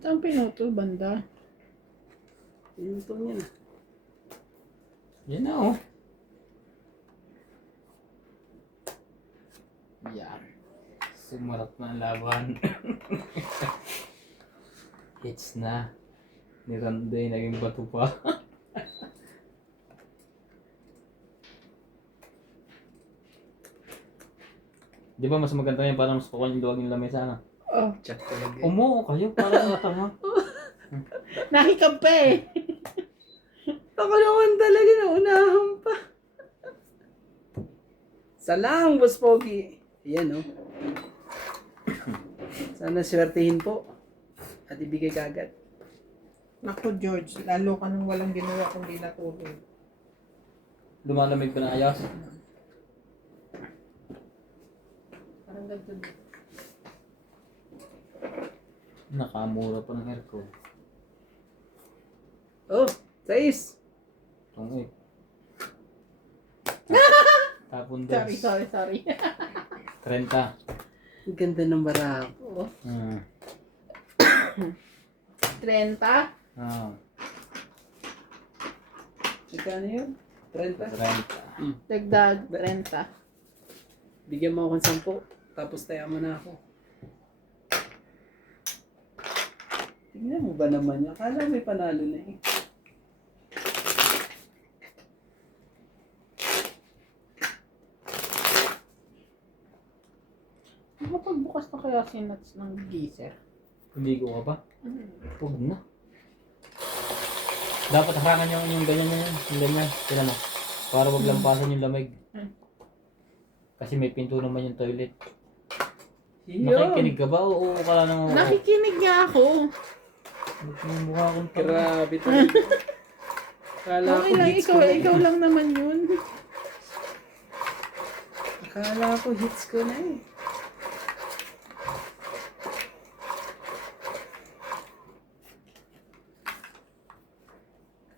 Saan pinutol banda? Pinutol niya na. Yan na oh. Yan. Sumarap na ang laban. Hits na. Ni Randay naging bato pa. Di ba mas maganda yan para mas kukuha yung duwag yung lamesa na? Oh, Check talaga eh. Umuo kayo para tama. nakikab pa eh. Ako naman talaga naunahan pa. Salang, Boss Pogi. Ayan, oh. Sana swertihin po. At ibigay kagad. Naku, George, lalo ka nang walang ginawa kung di natulog. Lumalamig pa na ayos. Parang ganito. Nakamura pa ng aircon. Oh, 6. Tungit. Tapon Sorry. 30. Ang ganda ng barako. Oo. Ah. 30. Ah. Magkano yun? 30? 30. Dagdag 30. Bigyan mo akong 10. Tapos tayo mo na ako. Tingnan mo ba naman yan? Akala may panalo na eh. Makapagbukas na kaya si Nuts ng geyser? Hindi ko ka pa? Huwag na. Dapat harangan yung ganyan niya yan. Yung ganyan. Sila na. Para maglampasan yung lamig. Kasi may pinto naman yung toilet. Nakikinig ka ba? Oo ka lang ng... Nakikinig nga ako. Mukha akong tanga. Grabe talaga. Akala Okay ko lang, hits ko na ikaw lang naman yun. Akala ko hits ko na eh.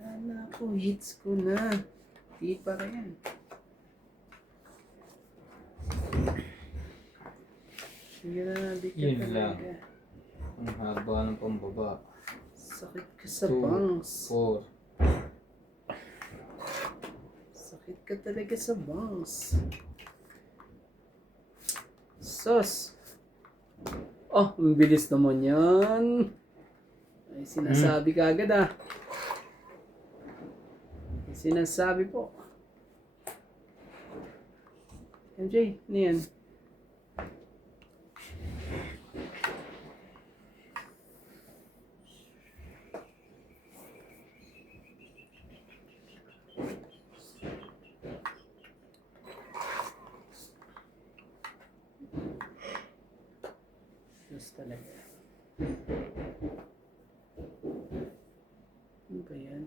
Akala ko hits ko na. Di pa rin. Sige na, di ka Yun lang. talaga. Ang haba ng pambaba. Sakit ka sa 2, bangs. 4. Sakit ka talaga sa bangs. Sus. Oh, ang bilis naman yan. Ay, sinasabi ka agad ah. Ay, sinasabi po. MJ, ano yan? Diyos talaga. Ano ba yan?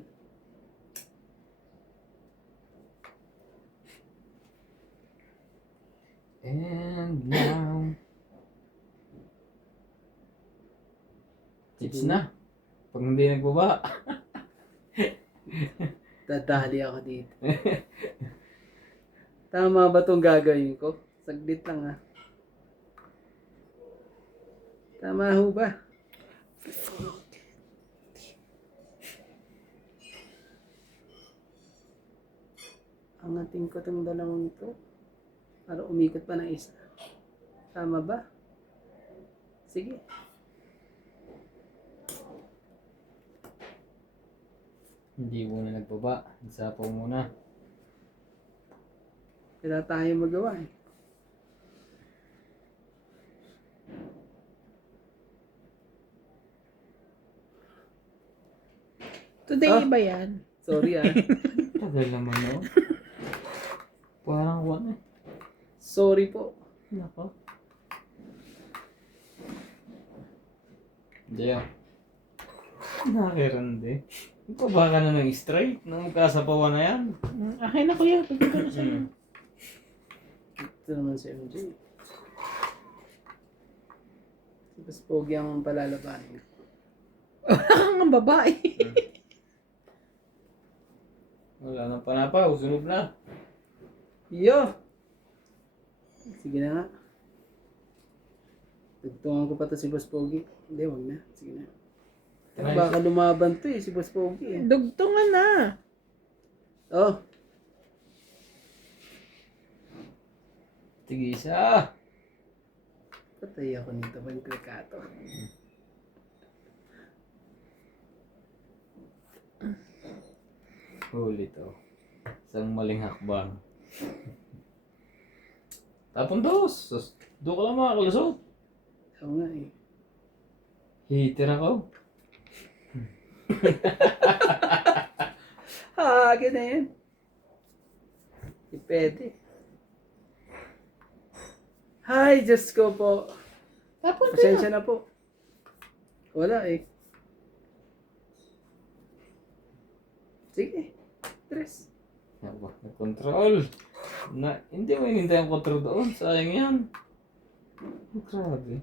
And now... Tips na. Pag hindi nagbaba. Dadali ako dito. Tama ba itong gagawin ko? Saglit lang ah. Tama ho ba? Angatin ko itong dalawang ito. Para umikot pa ng isa. Tama ba? Sige. Hindi muna nagbaba. Isapaw muna. Wala tayo magawa eh. Today ba yan? Sorry ah. Tagal naman no? Parang one eh. Sorry po. Nako. Diyo. Nakirandi. Ipaba ka na ng straight. Nung kasapawan na yan. Akin na kuya, pagod ko na sa'yo. Ito naman si MJ. Mas pogi ang palalabanin ko. Ang babae. Wala nang panapaw, sunog na. Yo! Sige na nga. Tugtungan ko pa to si Boss Pogi. Hindi, wag na. Sige na. Baka lumaban to si Boss Pogi eh. Dugtungan na. Oh, Tigisa. patay ako nito. Pag-klikato. Huli to. Isang maling hakbang. Tapon dos. Doon ka lang makakalusot. Oo nga eh. Hitir ako. Akin na yan. Di pwede. Hi, Diyos ko po. Tapon ko Pasensya na. na po. Wala eh. Sige. Tres. Aba, control. Hindi mo hinintay ang control doon. Sayang yan. Grabe.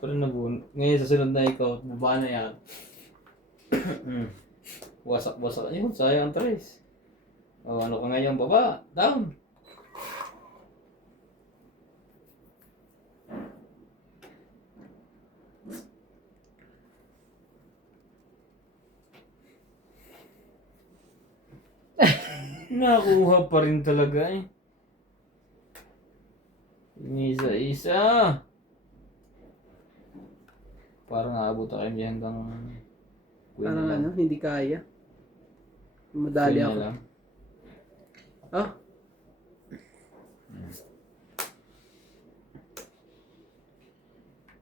Pero nabun. Ngayon sa sunod na ikaw, baba na yan. Wasak-wasak yun. Sayang ang tres. O ano ka ngayon? Baba. Down. Nakuha pa rin talaga eh. Isa-isa. Parang aabot ako hindi hanggang queen Parang na lang. ano, hindi kaya. Madali Queen ako. na lang. Oh,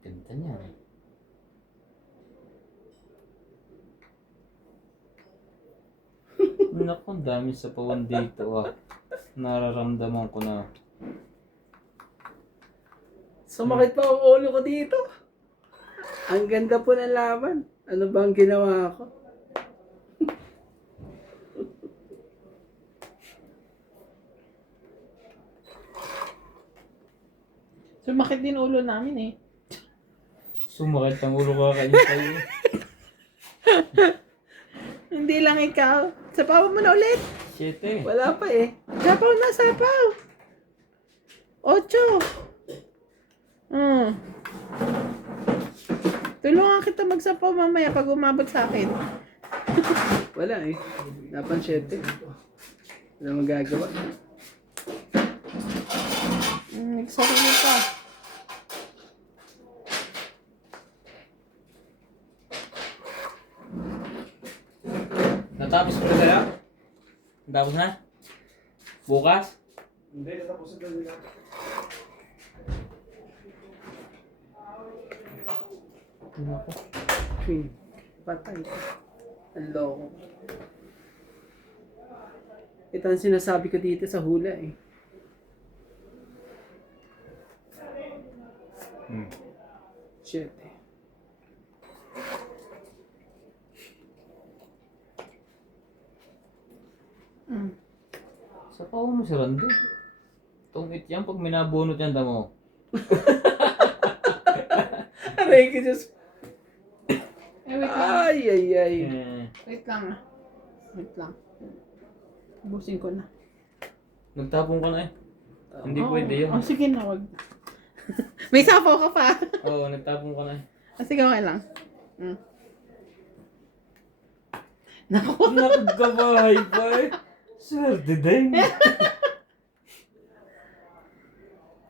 Ganda niya. Naku, ang dami sa pawan dito ah. Nararamdaman ko na. sumakit pa ang ulo ko dito. Ang ganda po ng laban. Ano bang ginawa ko? Sumakit din ulo namin eh. Sumakit ang ulo ka kanya tayo. Hindi lang ikaw. Sapaw mo na ulit. Shit eh. Wala pa eh. Sapaw na, sapaw. 8. Tulungan kita magsapaw mamaya pag umabot sa akin. Wala eh. Napan 7. Wala magagawa. Nagsarili pa. Natapos ko na kaya? Natapos na? Bukas? Queen. Patay. Ang loko. Ito ang sinasabi ko dito sa hula eh. Hmm. 7. Sa pawa mo si Randy. Tungit yan pag minabunot yan damo. Aray ko Diyos. Eh, wait lang. Ay, ay, ay. Wait lang. Wait lang. Ubusin ko na. Nagtapon ka na eh. Hindi pwede yun. Oh, sige na, wag. May sapaw ka pa. Oo, nagtapon ka na eh. Oh, sige, okay lang. Naku. Nagkabahay pa eh. Swerte din.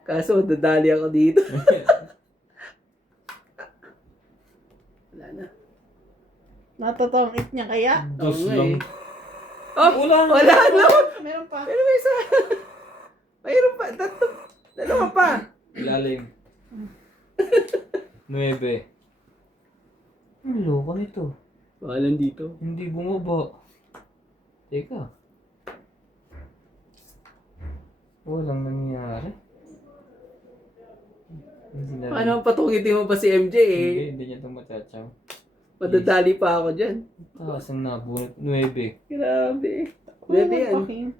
Kaso dadali ako dito. Wala na. Natotongit niya kaya? Dos Oo nga lang. eh. Oh, Wala na. wala na. Meron pa. Pero may isa. Mayroon pa. Dalawa pa. Ilalim. 9. Ang loko nito. Pangalan dito. Hindi bumaba. Teka. Walang nangyari. Hindi na Paano patungitin mo pa si MJ eh? Hindi niya ito matatsaw. Madadali pa ako dyan. Taas ang nabunot. 9. Grabe. Kuya, Grabe yan. magpaking.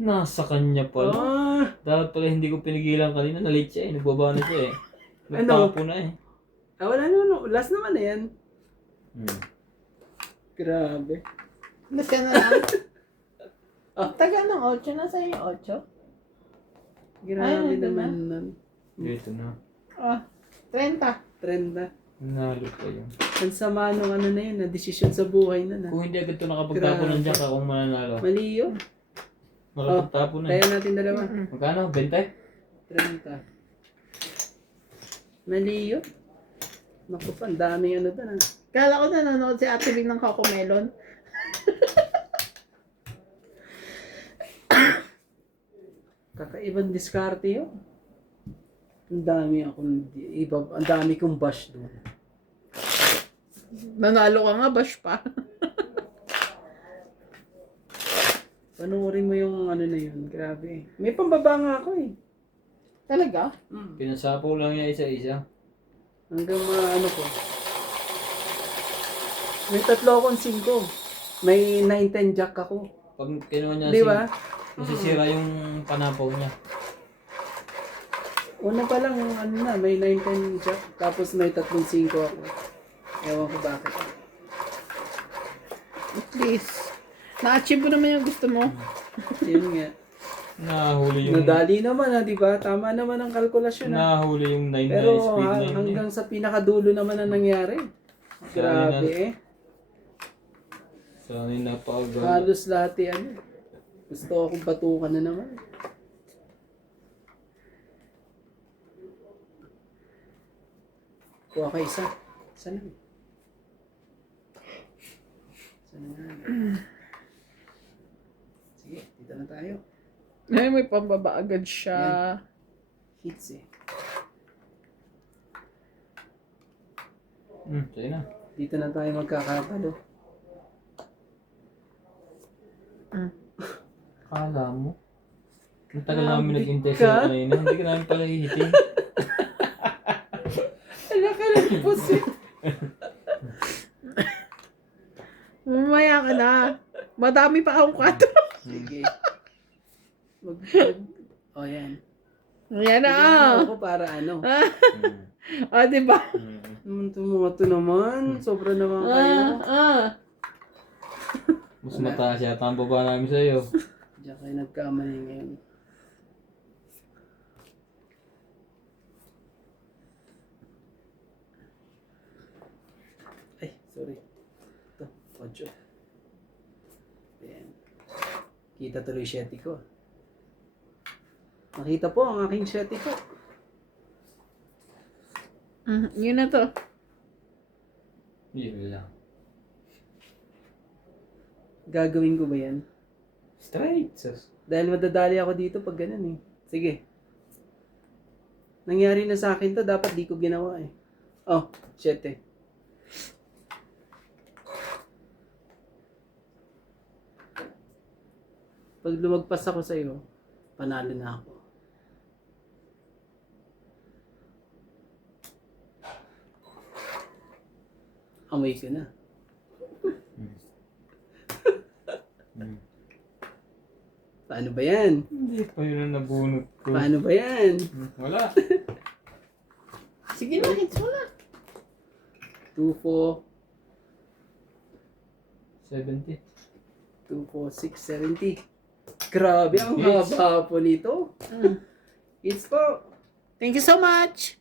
Nasa kanya pala. Ah, Dapat pala hindi ko pinigilan kanina. Nalit siya eh. Nagbaba na siya eh. Nagtapo na eh. Wala naman. Last naman na yan. Grabe. Mas ka na lang. Taga ng 8. Nasa yung 8? Grabe Ay, nandun naman nun. Dito na. 30. Trend na. Nalo pa yun. Ang sama nung ano na yun, na desisyon sa buhay na na. Kung hindi agad ito nakapagtapo ng jack akong mananalo. Mali yun. Nakapagtapo na Kaya eh. natin dalawa. Magkano? 20? 30. Mali yun. Naku pa, ang daming ano doon. Kala ko nanonood si Ate Bing ng Coco Melon. Kakaibang diskarte yun. Ang dami ang dami kong bash doon. Nanalo ka nga, bash pa. Panoorin mo yung ano na yun, grabe. May pambaba nga ako eh. Talaga? Pinasapo lang niya isa-isa. Hanggang ano ko. May 3 akong 5. May 9-10 jack ako. Pag kinuha niya Di ba? masisira yung panapaw niya. Una pa lang, ano na, may 9-10 jack. Tapos may 3-5 ako. Ewan ko bakit. Please. Na-achieve mo naman yung gusto mo. Yun nga. Nahuli yung Nadali naman di ba? Tama naman ang kalkulasyon nahuli yung 9 Pero na speed na yun. hanggang sa pinakadulo naman ang nangyari. Grabe eh. Sana yung napakaganda. Halos lahat eh, ano. Gusto akong batukan na naman. Kuha ka isa. Isa na. Isa na nga. Sige, dito na tayo. Ay, may pambaba agad siya. Hits eh. Sa'yo na. Dito na tayo magkakatalo. Kala mo? Ang tagal namin Grabe nag-intay ka. sa kanina. Hindi ka namin pala hihiting. Ala ka lang po Mamaya ka na. Madami pa akong 4. Sige. Oh, yan. Ayan na. Bigyan mo ako para ano. Diba? Naman itong mga to naman. Sobra naman kayo. Mas mataas yata ang baba namin sa'yo. Diyan kayo nagkamali ngayon. Ay, sorry. Ito, 8. Ayan. Kita tuloy 7 ko. Nakita po ang aking 7 ko. Yun na to. Yun lang. Gagawin ko ba yan? Straight. Sus. Dahil madadali ako dito pag ganun eh. Sige. Nangyari na sa akin to, dapat di ko ginawa eh. Oh, 7. Pag lumagpas ako sa iyo, panalo na ako. Amoy ko na. Paano ba yan? Hindi pa yun ang nabunot ko. Paano ba yan? Wala. Sige na, hits mo na. 2, 4, 70. 2, 4, 6, 70. Grabe, ang Hits. haba po nito. It's po. Thank you so much.